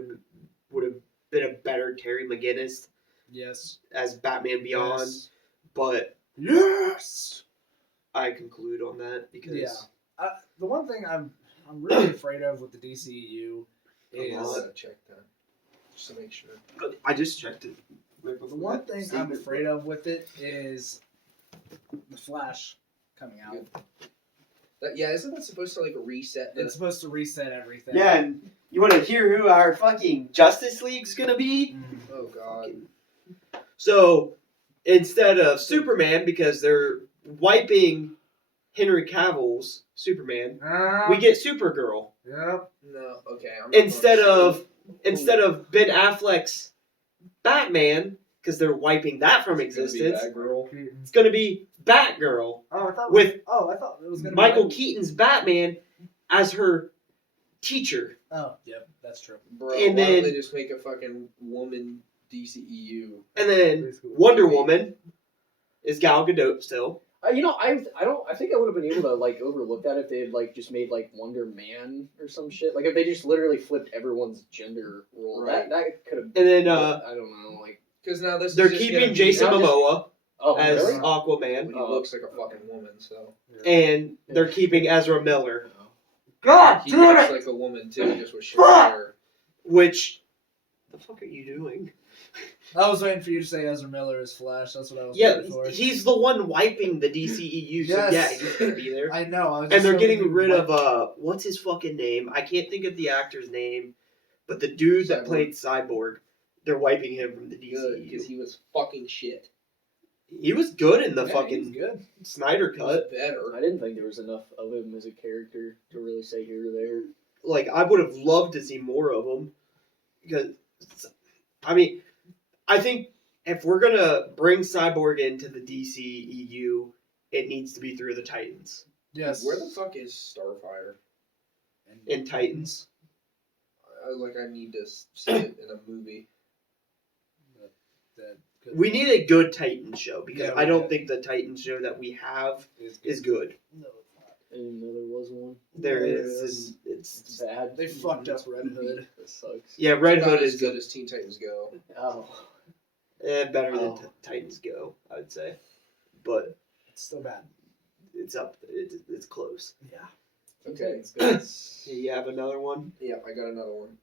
have been a better Terry McGinnis Yes. as Batman Beyond. Yes. But Yes. I conclude on that because Yeah. The one thing I'm really afraid of with the DCEU I is gotta check that just to make sure. I just checked it. the one thing I'm afraid of with it is the Flash coming out. Yeah, isn't that supposed to like reset the It's supposed to reset everything. Yeah, and you want to hear who our fucking Justice League's gonna be? Mhm. Oh god. So instead of Superman, because they're wiping Henry Cavill's Superman, we get Supergirl. Yep. No, okay. I'm not Instead gonna say- Instead of Ben Affleck's Batman, because they're wiping that from It's gonna be existence, Batgirl. it's gonna be Batgirl Oh, I thought. with I thought it was gonna Michael be. Keaton's Batman as her teacher. Oh, yep, that's true. Bro, And why then- don't they just make a fucking woman DCEU? And then Wonder Woman is Gal Gadot still. I think I would have been able to like overlook that if they had like just made like Wonder Man or some shit. Like if they just literally flipped everyone's gender role. Right. That could have. And then I don't know. Like Because now this they're is just keeping gonna be- Jason not just- Momoa oh as really? Aquaman. He looks like a fucking woman, so. And they're keeping Ezra Miller, He looks like a woman too, just with short hair. which the fuck are you doing? I was waiting for you to say Ezra Miller is Flash. That's what I was Yeah, waiting for. he's the one wiping the DCEU, so Yes. yeah, he's gonna be there. I know. I was And just they're hoping getting you rid might- of what's his fucking name? I can't think of the actor's name, but the dude that Cyborg. played Cyborg, they're wiping him from the Good, because DCEU. he was fucking shit. He was good in the Yeah, he's fucking good. Snyder He was cut. better. I didn't think there was enough of him as a character to really say here or there. Like I would have loved to see more of him, because I mean, I think if we're gonna bring Cyborg into the DCEU, it needs to be through the Titans. Yes. Where the fuck is Starfire? In Titans, I need to see it in a movie. we need a good Titans show because Yeah, I we don't do. think the Titans show that we have Is is good. No, it's not. I didn't know there was one. There There is, is. and It's it's bad. They fucked up Red Hood. That sucks. yeah. Red It's not Hood as is good as Teen Titans Go. Oh. better than Oh. Titans Go, I would say, but It's still bad. it's up. It's close. Yeah. Okay. It's good. Yeah, you have another one. Yeah, I got another one.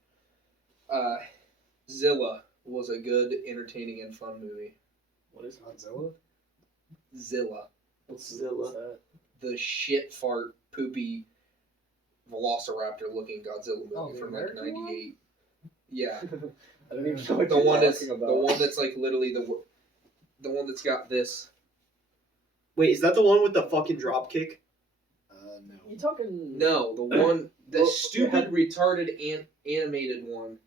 Zilla was a good, entertaining, and fun movie. What is Godzilla? Zilla. what's Zilla. What's that? The shit fart poopy velociraptor looking Godzilla movie Oh, the from like American one? '98. Yeah. I don't even know what the you're one that's talking about. the one that's like literally the one that's got this. Wait, is that the one with the fucking drop kick? No. You talking? No, the one, the Well, stupid, it retarded, animated one.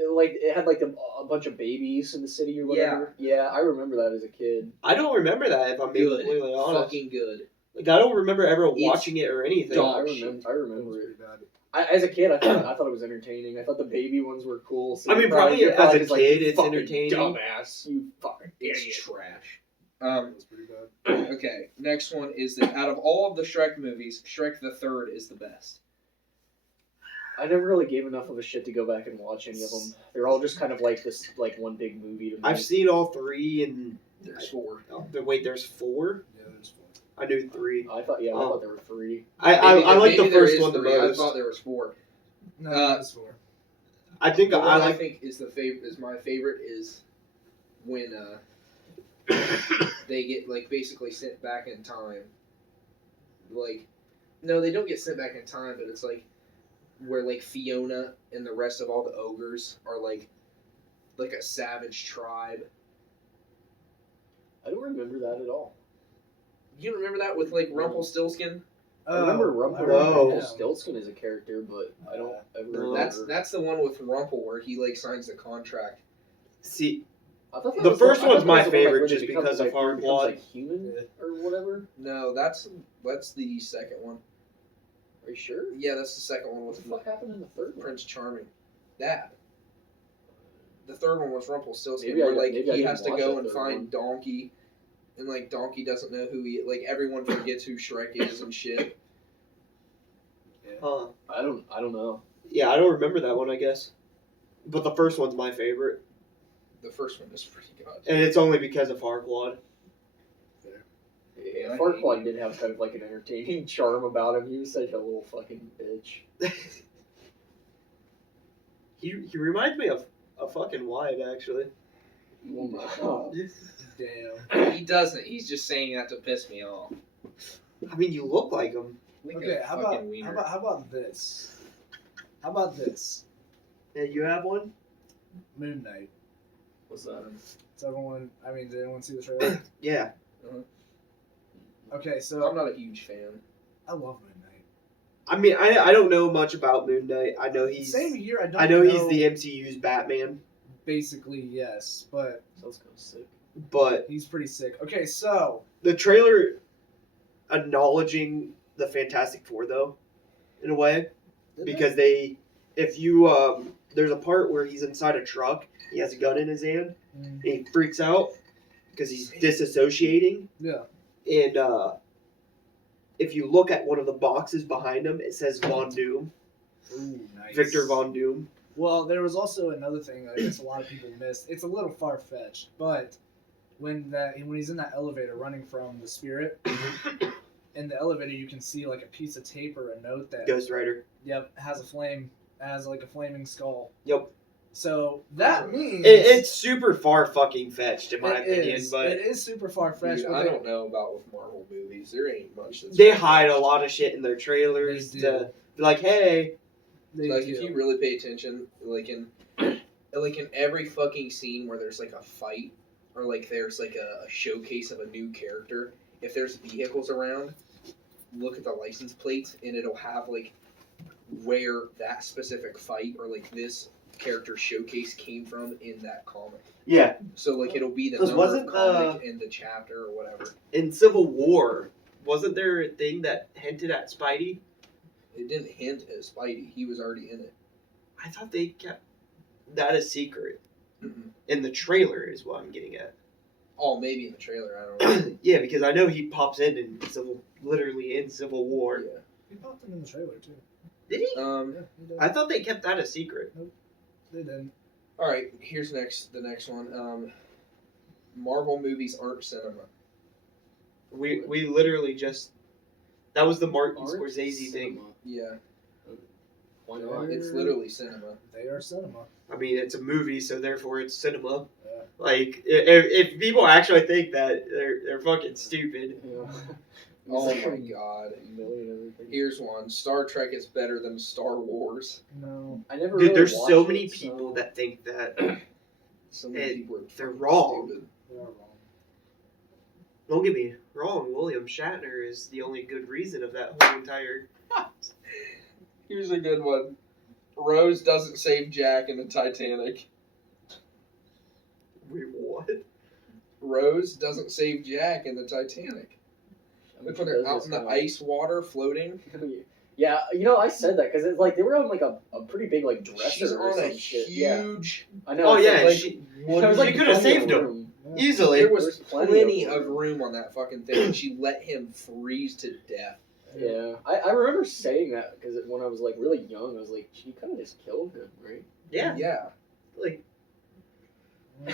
It had like a bunch of babies in the city or whatever. Yeah, I remember that as a kid. I don't remember that if I'm being Good, completely honest. fucking good. Like I don't remember ever watching it or anything. dog I shit. remember it. Pretty bad. As a kid, I thought it was entertaining. I thought the baby ones were cool. So I mean, you're probably you're as a just like, kid, "You it's fucking entertaining." Dumbass, you fucking It's idiot. trash. That's pretty bad. Okay, next one is that out of all of the Shrek movies, Shrek the Third is the best. I never really gave enough of a shit to go back and watch any of them. They're all just kind of like this, like one big movie to me. I've seen all three, and There's four. wait, there's four. Yeah, there's 4. I knew three. I thought there were 3. I like the maybe there first is one the three. I most. thought there was four. No, there's 4. I think The one I I like. think is my favorite is when they get like basically sent back in time. Like, no, they don't get sent back in time, but it's like where like Fiona and the rest of all the ogres are like a savage tribe. I don't remember that at all. You don't remember that with like Rumpelstiltskin? I remember No. Rumpelstiltskin as a character, but I don't ever No. remember. That's the one with Rumpel where he like signs the contract. See, I thought that the was first I thought one's that my was the one, favorite where they just become, because of like, where he becomes, Hardblood. like human or whatever. No, that's the second one. Are you sure? Yeah, that's the second one What with the fuck happened in the third one? Prince Charming. That. The third one was Rumpelstiltskin, Maybe I where did- like maybe I he didn't has to watch go that and third find one. Donkey, and like Donkey doesn't know who he like. Everyone forgets who Shrek is and shit. huh? I don't know. Yeah, I don't remember that one. I guess, but the first one's my favorite, The first one is pretty good. and it's only because of Hardblood. Yeah, Farquaad did have kind of like an entertaining charm about him. He was such a little fucking bitch. He reminds me of a fucking Wyatt actually. Wow. Damn. He doesn't. He's just saying that to piss me off. I mean, you look like him. Like Okay, a how fucking wiener. about this? How about this? Yeah, you have one. Moon Knight. What's that? Did anyone see the trailer? Yeah. Okay, I'm so not a huge fan. I love Moon Knight. I mean, I don't know much about Moon Knight. I know he's. Same here. I know he's the MCU's Batman, basically yes, but Sounds kind of sick. but he's pretty sick. Okay, so the trailer acknowledging the Fantastic Four though, in a way, because if you there's a part where he's inside a truck, he has a gun in his hand, and he freaks out because he's disassociating, yeah. and if you look at one of the boxes behind him, it says Von Doom, Ooh, nice. Victor Von Doom. Well, there was also another thing that I guess a lot of people missed. It's a little far fetched, but when he's in that elevator running from the spirit, in the elevator you can see like a piece of tape or a note that Ghost Rider. has like a flaming skull. Yep. So that means It's super far fucking fetched in my opinion, but it is super far fetched. Dude, but I they- don't know about with Marvel movies. There ain't much. That's they hide a lot of shit in their trailers They to be like, hey, they Like do. if you really pay attention, like in every fucking scene where there's like a fight or like there's like a showcase of a new character, if there's vehicles around, look at the license plates and it'll have like where that specific fight or like this character showcase came from in that comic. yeah. So like it'll be the 'Cause number wasn't of comic and the chapter or whatever. In Civil War, wasn't there a thing that hinted at Spidey? It didn't hint at Spidey. He was already in it. I thought they kept that a secret. Mm-mm. In the trailer is what I'm getting at. Oh, maybe in the trailer. I don't know. Yeah, because I know he pops in literally in Civil War. Yeah. He popped him in the trailer too. Did he? Yeah, he did. I thought they kept that a secret. They did. All right, here's the next one. Marvel movies aren't cinema. We literally just that was the Martin Art Scorsese thing. cinema. Yeah, Why not? it's literally cinema. They are cinema. I mean, it's a movie, so therefore it's cinema. Yeah. Like, if people actually think that, they're fucking stupid. Yeah. Oh my god. Million everything. Here's one. Star Trek is better than Star Wars. No. I never. Dude, really there's so watched many it, people so- that think that. So many And people are they're fucking wrong. stupid. They are wrong. Don't get me wrong, William Shatner is the only good reason of that whole entire. Here's a good one. Rose doesn't save Jack in the Titanic. Wait, what? Rose doesn't save Jack in the Titanic. Look when they're out in the ice water floating. Yeah, I said that because it's like they were on like a pretty big like dresser She's or on some a shit. huge. Yeah. I know. Oh it's yeah, like, she there was like could have plenty of saved him room. easily. There was There's plenty plenty of of room on that fucking thing, and she let him freeze to death. Yeah, I remember saying that because when I was like really young, I was like, she kind of just killed him, right? Yeah, Yeah. like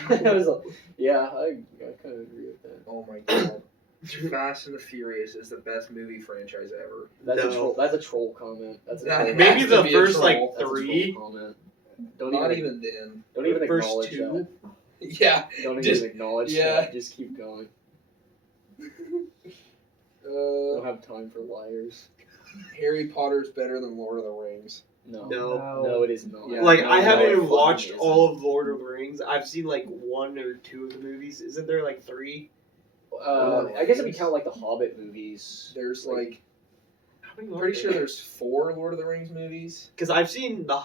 I was like, yeah, I kind of agree with that. Oh my god. Fast and the Furious is the best movie franchise ever. That's a No. troll. That's a troll comment. That's a troll. maybe has the to be a first troll. like That's a troll 3. comment. Don't Not even even then. don't even the first acknowledge 2. that. Yeah. Don't Just- even acknowledge yeah. that. Just keep going. Don't have time for liars. Harry Potter's better than Lord of the Rings. No. No. No, it is not. Yeah. Like No, I no, haven't it even fucking watched isn't. all of Lord of the Rings. I've seen like 1 or 2 of the movies. Isn't there like 3? I guess if you count like the Hobbit movies. There's like, How many pretty sure there's 4 Lord of the Rings movies. Because I've seen the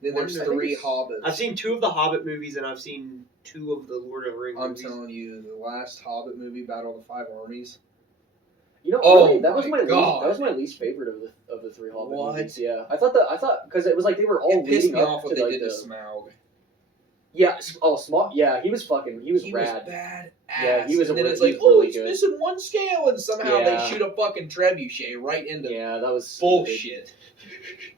Then there's I think 3 it's- Hobbits. I've seen 2 of the Hobbit movies and I've seen 2 of the Lord of the Rings I'm movies. telling you, the last Hobbit movie, Battle of the Five Armies. Oh, Oh that was my my God. least favorite of the 3 Hobbit What? movies. Yeah, I thought because it was like they were all It pissed leading me up off to what they like did the to Smaug. Smart. Yeah, he was He rad. was bad. Yeah, he was and then he it's like, was really it's good. missing 1 scale, and somehow Yeah. they shoot a fucking trebuchet right into Yeah, that was stupid. bullshit.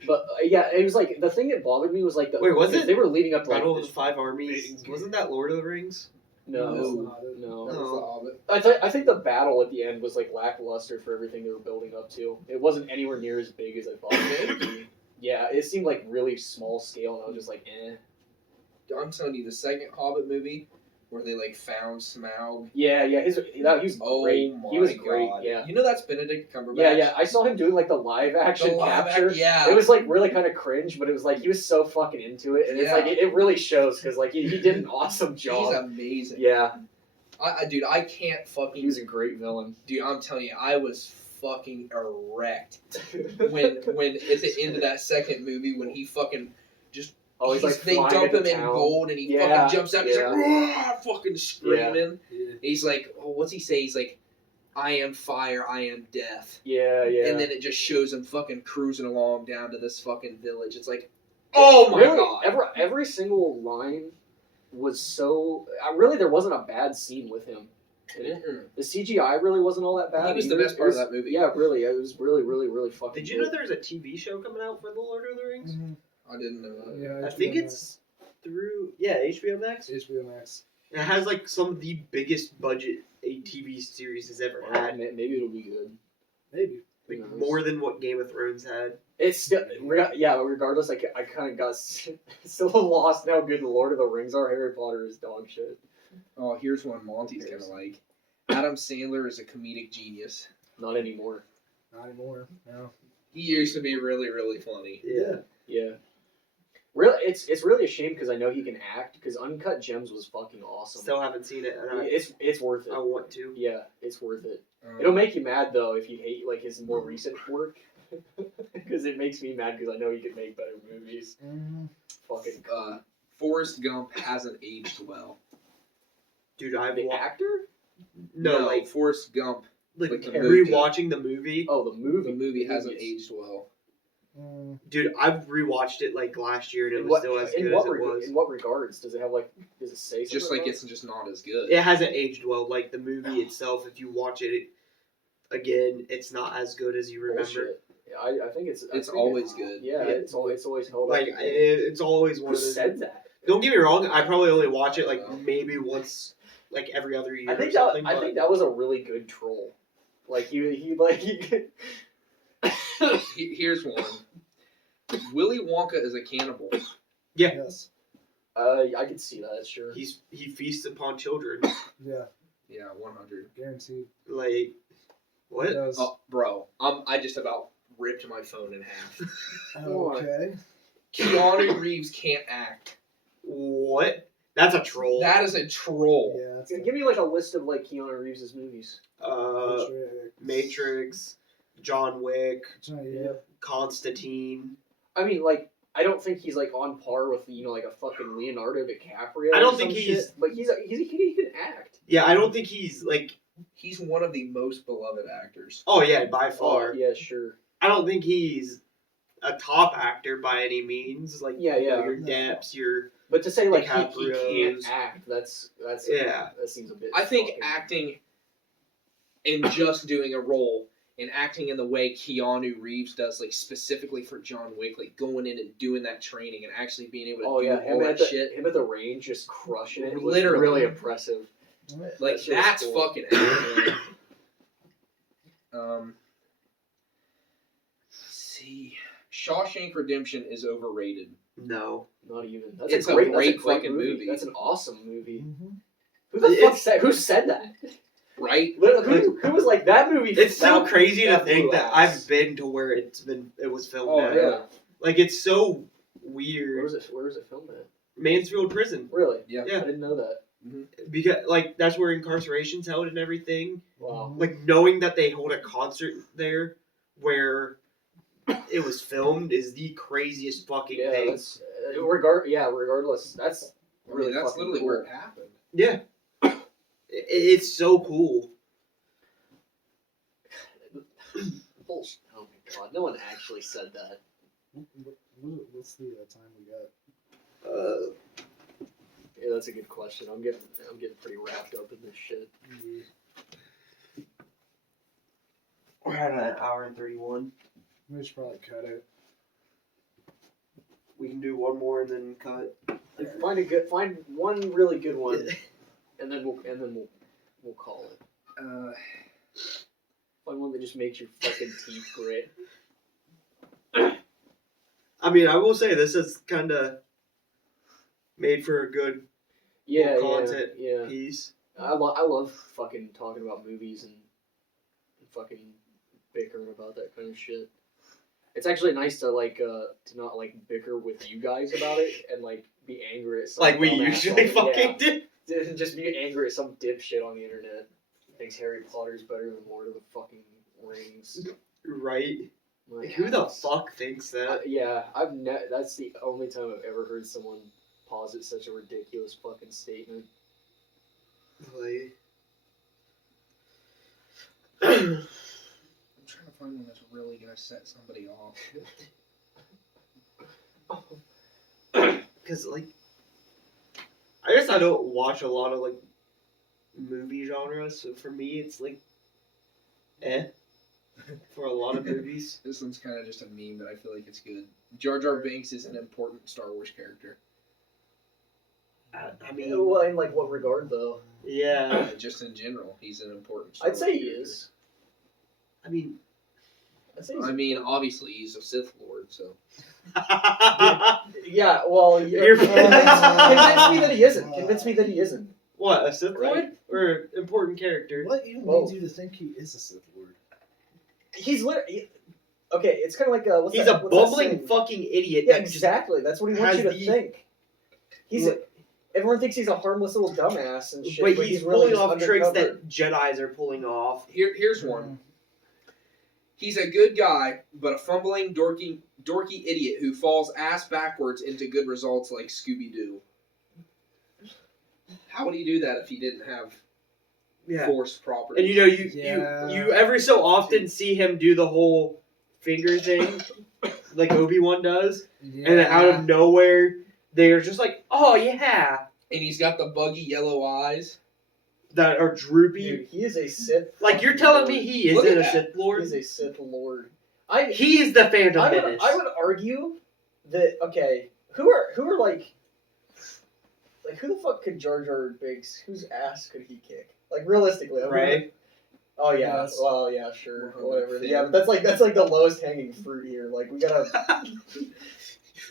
But yeah, it was like the thing that bothered me was like Wait, was it they were leading up to like Battle of this- the Five Armies. Wasn't that Lord of the Rings? no. No. That was the Hobbit. I think the battle at the end was like lackluster for everything they were building up to. It wasn't anywhere near as big as I thought it would be. Yeah, it seemed like really small scale, and I was just like, eh. I'm telling you, the second Hobbit movie, where they like found Smaug. Yeah, he was Oh great. my He was god! great. Yeah, You know that's Benedict Cumberbatch. yeah. I saw him doing like the live action The live capture. yeah. It was like really kind of cringe, but it was like he was so fucking into it, and it's Yeah. like it really shows because like he did an awesome He's job. amazing. Yeah, Dude, I can't fucking. he was a great villain. Dude, I'm telling you, I was fucking erect when at the end of that second movie when he fucking just. Oh, he's like they flying dump him into in town. gold and he Yeah, fucking jumps out. He's yeah. like, "Roar," fucking screaming. Yeah. He's like, oh, what's he say? He's like, I am fire, I am death. Yeah. And then it just shows him fucking cruising along down to this fucking village. It's like, oh my really, god. every single line was so. Really, there wasn't a bad scene with him. Mm-mm. The CGI really wasn't all that bad. He was the either. best part It of that movie. Yeah, really, it was really, really, really fucking. Did you good. know there's a TV show coming out for the Lord of the Rings? I didn't know that. Yeah, I think it's through HBO Max. HBO Max. It has like some of the biggest budget a TV series has ever had. Maybe it'll be good. Maybe. Like Who knows? more than what Game of Thrones had. It's still, regardless, I kind of got still lost in how good the Lord of the Rings are. Harry Potter is dog shit. Oh, here's one Monty's gonna like. Adam Sandler is a comedic genius. Not anymore. Not anymore. No. He used to be really, really funny. Yeah. Yeah. Really, it's really a shame because I know he can act. Because Uncut Gems was fucking awesome. Still haven't seen it, and It's worth it. I want to. Yeah, it's worth it. Um, It'll make you mad though if you hate like his more recent work, because it makes me mad because I know he could make better movies. Fucking Forrest Gump hasn't aged well. Dude, I've the actor? no, like Forrest Gump. like the movie. rewatching the movie. Oh, the movie. The movie hasn't Movies. aged well. Dude, I've rewatched it like last year, and it In was what, still as in good what as it was. in what regards does it have like? Does it say something? Just like about it's just not as good. It hasn't aged well. Like the movie itself, if you watch it again, it's not as good as you remember. Bullshit. Yeah, I think it's. I It's think always good. Yeah, Yeah. it's always held Like up. it's always one Who of those. said that? Don't get me wrong. I probably only watch it like maybe once, like every other year. I think or something, I but think that was a really good troll. Like he Here's one. Willy Wonka is a cannibal. Yes. I could see that, sure. he feasts upon children. Yeah. Yeah, 100. Guaranteed. Like what? Yes. Oh, bro, I just about ripped my phone in half. Okay. Keanu Reeves can't act. What? That's a troll. That is a troll. Yeah, that's Give me like a list of like Keanu Reeves' movies. Matrix, John Wick, Yeah. Constantine. I mean, like, I don't think he's like on par with like a fucking Leonardo DiCaprio. I don't or think some he's- shit, but he can act. Yeah, I don't think he's like. He's one of the most beloved actors. Oh yeah, by far. Oh, yeah, sure. I don't think he's a top actor by any means. Like Yeah, you know, yeah. your Depps, your But to say like he DiCaprio's. can't act, that's Yeah. that seems a bit. I think fucking- acting and just doing a role and acting in the way Keanu Reeves does, like specifically for John Wick, like going in and doing that training and actually being able to Oh do yeah, all that shit. him at the range just crushing it. Was Literally. really impressive. Like That shit was that's cool. fucking acting. Let's see, Shawshank Redemption is overrated. no. Not even. That's It's a a great, great that's a great fucking movie. That's an awesome movie. Mm-hmm. Who the fuck It's- said? Who said that? Right? Who was like that movie? It's so that- crazy to that think blew that ass. I've been to where it was filmed Oh, at. yeah. Like it's so Where weird. was it? Where was it filmed at? Mansfield Prison. Really? Yeah. Yeah. I didn't know that. Because like that's where incarceration's held and everything. Wow. Like knowing that they hold a concert there where it was filmed is the craziest fucking Yeah, thing. that's regardless, that's I mean, really that's fucking literally cool. where it happened. Yeah. It's so cool. Bullshit. Oh my god, no one actually said that. What's the time we got? Yeah, that's a good question. I'm getting pretty wrapped up in this shit. We're at an hour and 31. We should probably cut it. We can do one more and then cut. Find one really good one, and then we'll call it. Find one that just makes your fucking teeth grit. I mean, I will say this is kind of made for a good Yeah, content yeah. piece. I love fucking talking about movies and fucking bickering about that kind of shit. It's actually nice to to not like bicker with you guys about it and like be angry at some Like we dumbass usually on- fucking do. yeah. Just be angry at some dipshit on the internet who thinks Harry Potter's better than Lord of the fucking Rings. Right? Like, Like, who the fuck thinks that? yeah, that's the only time I've ever heard someone posit such a ridiculous fucking statement. Like, I'm trying to find one that's really gonna set somebody off. because like, I guess I don't watch a lot of like movie genres, so for me it's like, for a lot of movies. This one's kind of just a meme, but I feel like it's good. Jar Jar Binks is an important Star Wars character. I mean, Well, in like what regard though? yeah. Just in general, he's an important Star I'd say Wars he character. is. I mean, I'd say he's I mean, obviously he's a Sith Lord, so yeah, well, You're- convince me that he isn't. Convince me that he isn't. what, a Sith Right. Lord or an important character? What even Whoa. leads you to think he is a Sith Lord? He's literally okay. It's kind of like what's He's that, a what's that bumbling saying? fucking idiot. Yeah, that just- exactly. That's what he wants has you to the- think. Everyone thinks he's a harmless little dumbass and shit, but he's really pulling just off tricks undercover. that Jedis are pulling off. here's one. He's a good guy, but a fumbling, dorky idiot who falls ass backwards into good results like Scooby-Doo. How would he do that if he didn't have Yeah. Force property? And you know, you every so often see him do the whole finger thing, like Obi-Wan does, Yeah. and then out of nowhere, they're just like, oh yeah, And he's got the buggy yellow eyes. that are droopy. Dude, he is a Sith. Like you're fucking telling lord. me he Look isn't at a that. Sith Lord? He's a Sith Lord. He is the Phantom I Menace. would argue that who are like who the fuck could Jar Jar Binks? Whose ass could he kick? Like realistically, Right? Oh yeah, Yes. well yeah, sure, Well, whatever. Finn. Yeah, but that's like the lowest hanging fruit here. Like we gotta.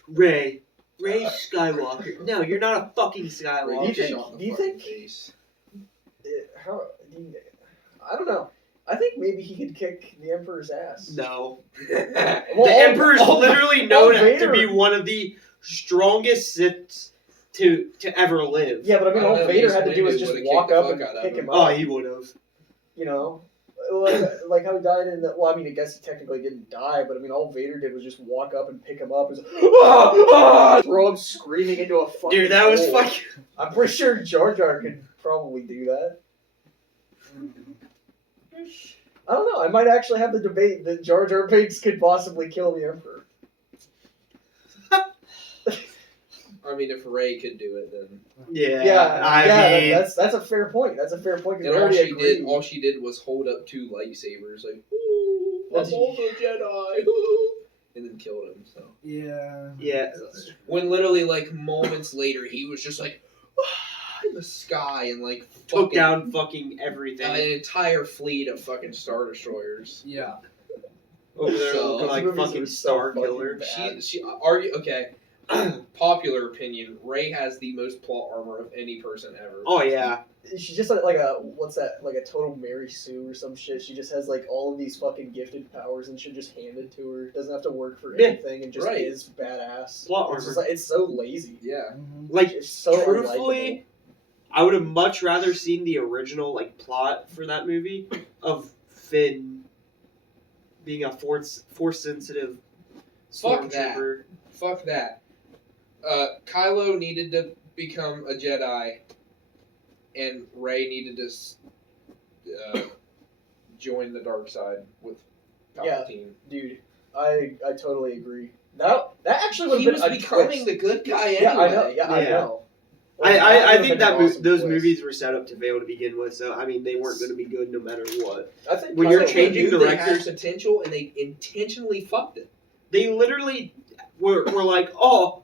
Ray Skywalker. No, you're not a fucking Skywalker. Do you think- Shot in the do you fucking think- face. I don't know. I think maybe he could kick the Emperor's ass. No. Well, The Emperor's literally known to Vader- be one of the strongest Siths to ever live. Yeah, but I mean, I don't all know, Vader Mace had to do was Windu just would've walk kicked the up and fuck out of pick him. him Oh, up. he would have. You know, like how he died in the. Well, I mean, I guess he technically didn't die, but I mean, all Vader did was just walk up and pick him up and just, throw him screaming into a fucking. Dude, that was hole. fucking. I'm pretty sure Jar Jar could probably do that. I don't know. I might actually have the debate that Jar Jar Binks could possibly kill the Emperor. I mean, if Rey could do it, then. Yeah, I mean, that's a fair point. That's a fair point. 'Cause And we all already she agreed. did, was hold up 2 lightsabers, like, "Ooh, I'm That's- also a Jedi," ooh, and then killed him. So Yeah. yeah. when literally like moments later, he was just like in the sky and like Took fucking down fucking everything an entire fleet of fucking Star Destroyers. Yeah. over there, So- looking like These movies fucking are so Star fucking Killer. bad. She okay. Popular opinion: Rey has the most plot armor of any person ever. Oh yeah, She's just like a what's that? Like a total Mary Sue or some shit. She just has like all of these fucking gifted powers and shit just handed to her. Doesn't have to work for Yeah, anything and just right. is badass. Plot It's just armor. like it's so lazy. Yeah. like It's so truthfully, I would have much rather seen the original like plot for that movie of Finn being a force sensitive Fuck that. stormtrooper. Fuck that. Kylo needed to become a Jedi, and Rey needed to join the dark side with Yeah. Palpatine. Dude, I totally agree. That actually would He have was been a becoming twist. the good guy anyway. Yeah, I know. Yeah, I Yeah. know. I would've think been an awesome those twist. movies were set up to fail to begin with, so I mean they weren't going to be good no matter what. I think when you're Kylo- changing They knew they directors- had potential, and they intentionally fucked it. They literally were like, oh,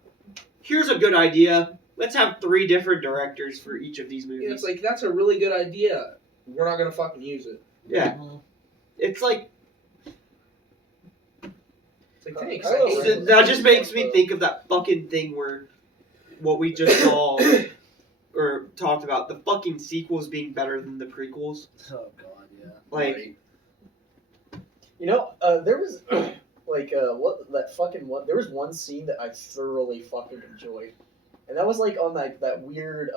here's a good idea. Let's have 3 different directors for each of these Yeah, movies. it's like that's a really good idea. We're not gonna fucking use it. Yeah, it's like It's like thanks. Kylo I hate Ren- it. that just makes me think of that fucking thing where what we just saw or talked about, the fucking sequels being better than the prequels. Oh god, yeah. Like, Right. You know, there was like what that fucking one. There was one scene that I thoroughly fucking enjoyed, and that was like on like that weird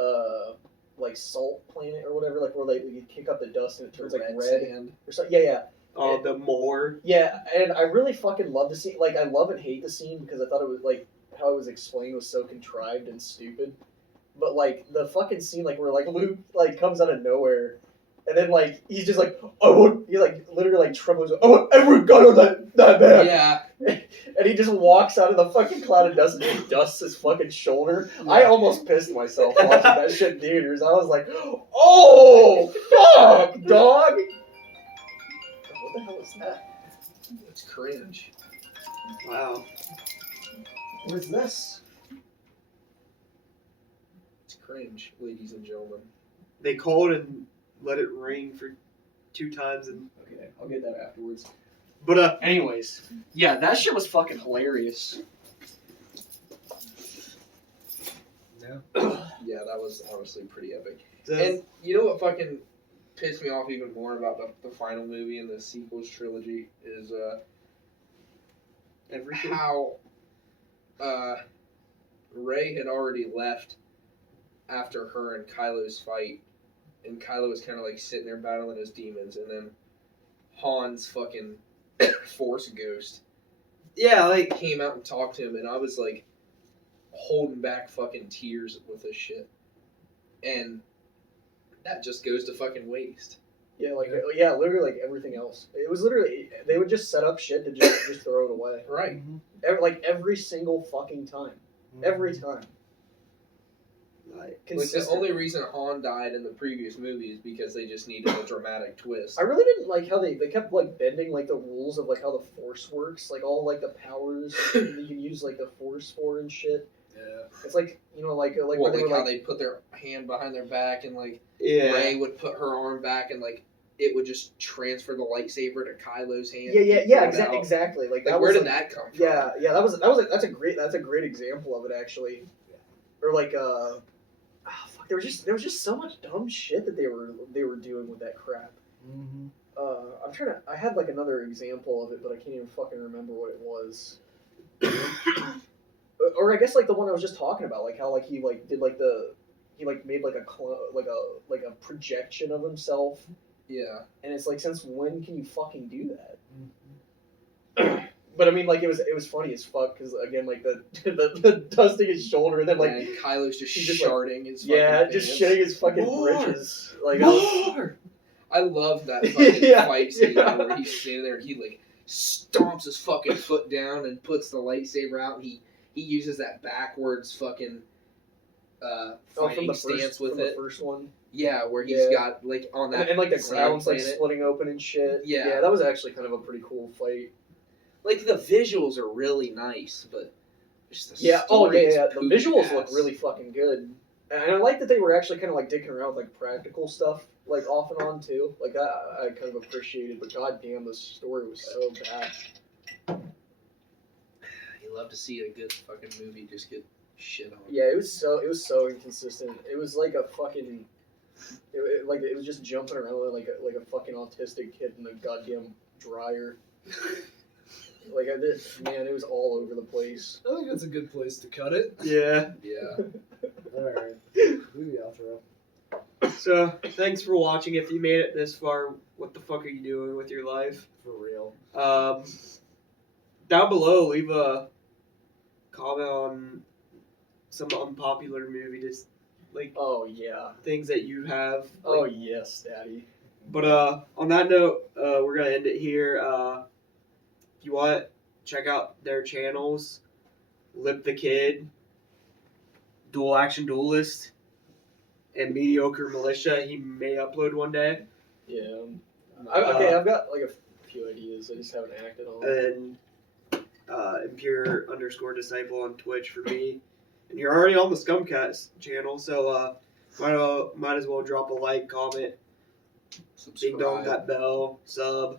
like salt planet or whatever, like where like you kick up the dust and it turns like red sand. or something. Yeah, the more. yeah, and I really fucking love the scene. Like I love and hate the scene because I thought it was like how it was explained was so contrived and stupid. But like the fucking scene, like where like Luke like comes out of nowhere. And then, like, he's just like, he, like, literally, like, trembles. I want every gun on that man. Yeah. And he just walks out of the fucking cloud of dust and just dusts his fucking shoulder. I almost pissed myself watching that shit in theaters. I was like, oh, fuck, dog. What the hell is that? It's cringe. Wow. What is this? It's cringe, ladies and gentlemen. They called and let it ring for 2 times, and Okay, I'll get that afterwards. but Anyways, yeah, that shit was fucking hilarious. Yeah, that was honestly pretty epic. the- And you know what fucking pissed me off even more about the final movie in the sequels trilogy is everything. how Rey had already left after her and Kylo's fight, and Kylo was kind of like sitting there battling his demons, and then Han's fucking Force Ghost Yeah, like came out and talked to him, and I was like holding back fucking tears with this shit, and that just goes to fucking waste. Yeah, like, yeah, literally, like, everything else. It was literally, they would just set up shit to just throw it away. Right. Every single fucking time. Every time. like, Like the Consistent. only reason Han died in the previous movie is because they just needed a dramatic twist. I really didn't like how they kept, like, bending, like, the rules of, like, how the Force works. Like, all, like, the powers that you can use, like, the Force for and shit. Yeah. It's like, you know, like Well, when they like were, how like, they put their hand behind their back, and like yeah. Rey would put her arm back, and like it would just transfer the lightsaber to Kylo's hand. yeah, and pull it out. exactly. Like, Like, that where was, did like, that come from? Yeah, that's a great example of it, actually. Or like fuck, there was just so much dumb shit that they were doing with that crap. Mm-hmm. I had like another example of it, but I can't even fucking remember what it was. or I guess like the one I was just talking about, like how like he like did like he like made like a projection of himself, Yeah. and it's like, since when can you fucking do that? But I mean, like it was funny as fuck because again, like the dusting his shoulder and then like and Kylo's just he's just, like, sharding his fucking just pants. shitting his fucking More! britches. Like I was, I love that fucking Yeah, fight scene yeah. where he's standing there and he like stomps his fucking foot down and puts the lightsaber out. And he uses that backwards fucking fighting from stance with from it. the first one. Yeah, where he's Yeah. got like on that And like the sand ground's like planet. splitting open and shit. Yeah. That was actually kind of a pretty cool fight. Like the visuals are really nice, but just the Yeah. story is The poop visuals look ass. really fucking good, and I like that they were actually kind of like dicking around with like practical stuff, like off and on too. Like that, I kind of appreciated. But goddamn, the story was so bad. You love to see a good fucking movie just get shit on. Yeah, it was so inconsistent. It was like a fucking, it was just jumping around like a fucking autistic kid in a goddamn dryer. Like man, it was all over the place. I think that's a good place to cut it. Yeah. Yeah. Alright. Do the outro. So thanks for watching. If you made it this far, what the fuck are you doing with your life? For real. Down below, leave a comment on some unpopular movie, just like Oh yeah. things that you have. Oh Like, yes, Daddy. but on that note, we're gonna end it here. If you want, check out their channels: Lip the Kid, Dual Action Duelist, and Mediocre Militia. He may upload one day. Yeah. I've got like a few ideas. I just haven't acted on. And Impure_Disciple on Twitch for me. And you're already on the Skumkast channel, so might as well drop a like, comment, ding dong Subscribe. that bell, sub.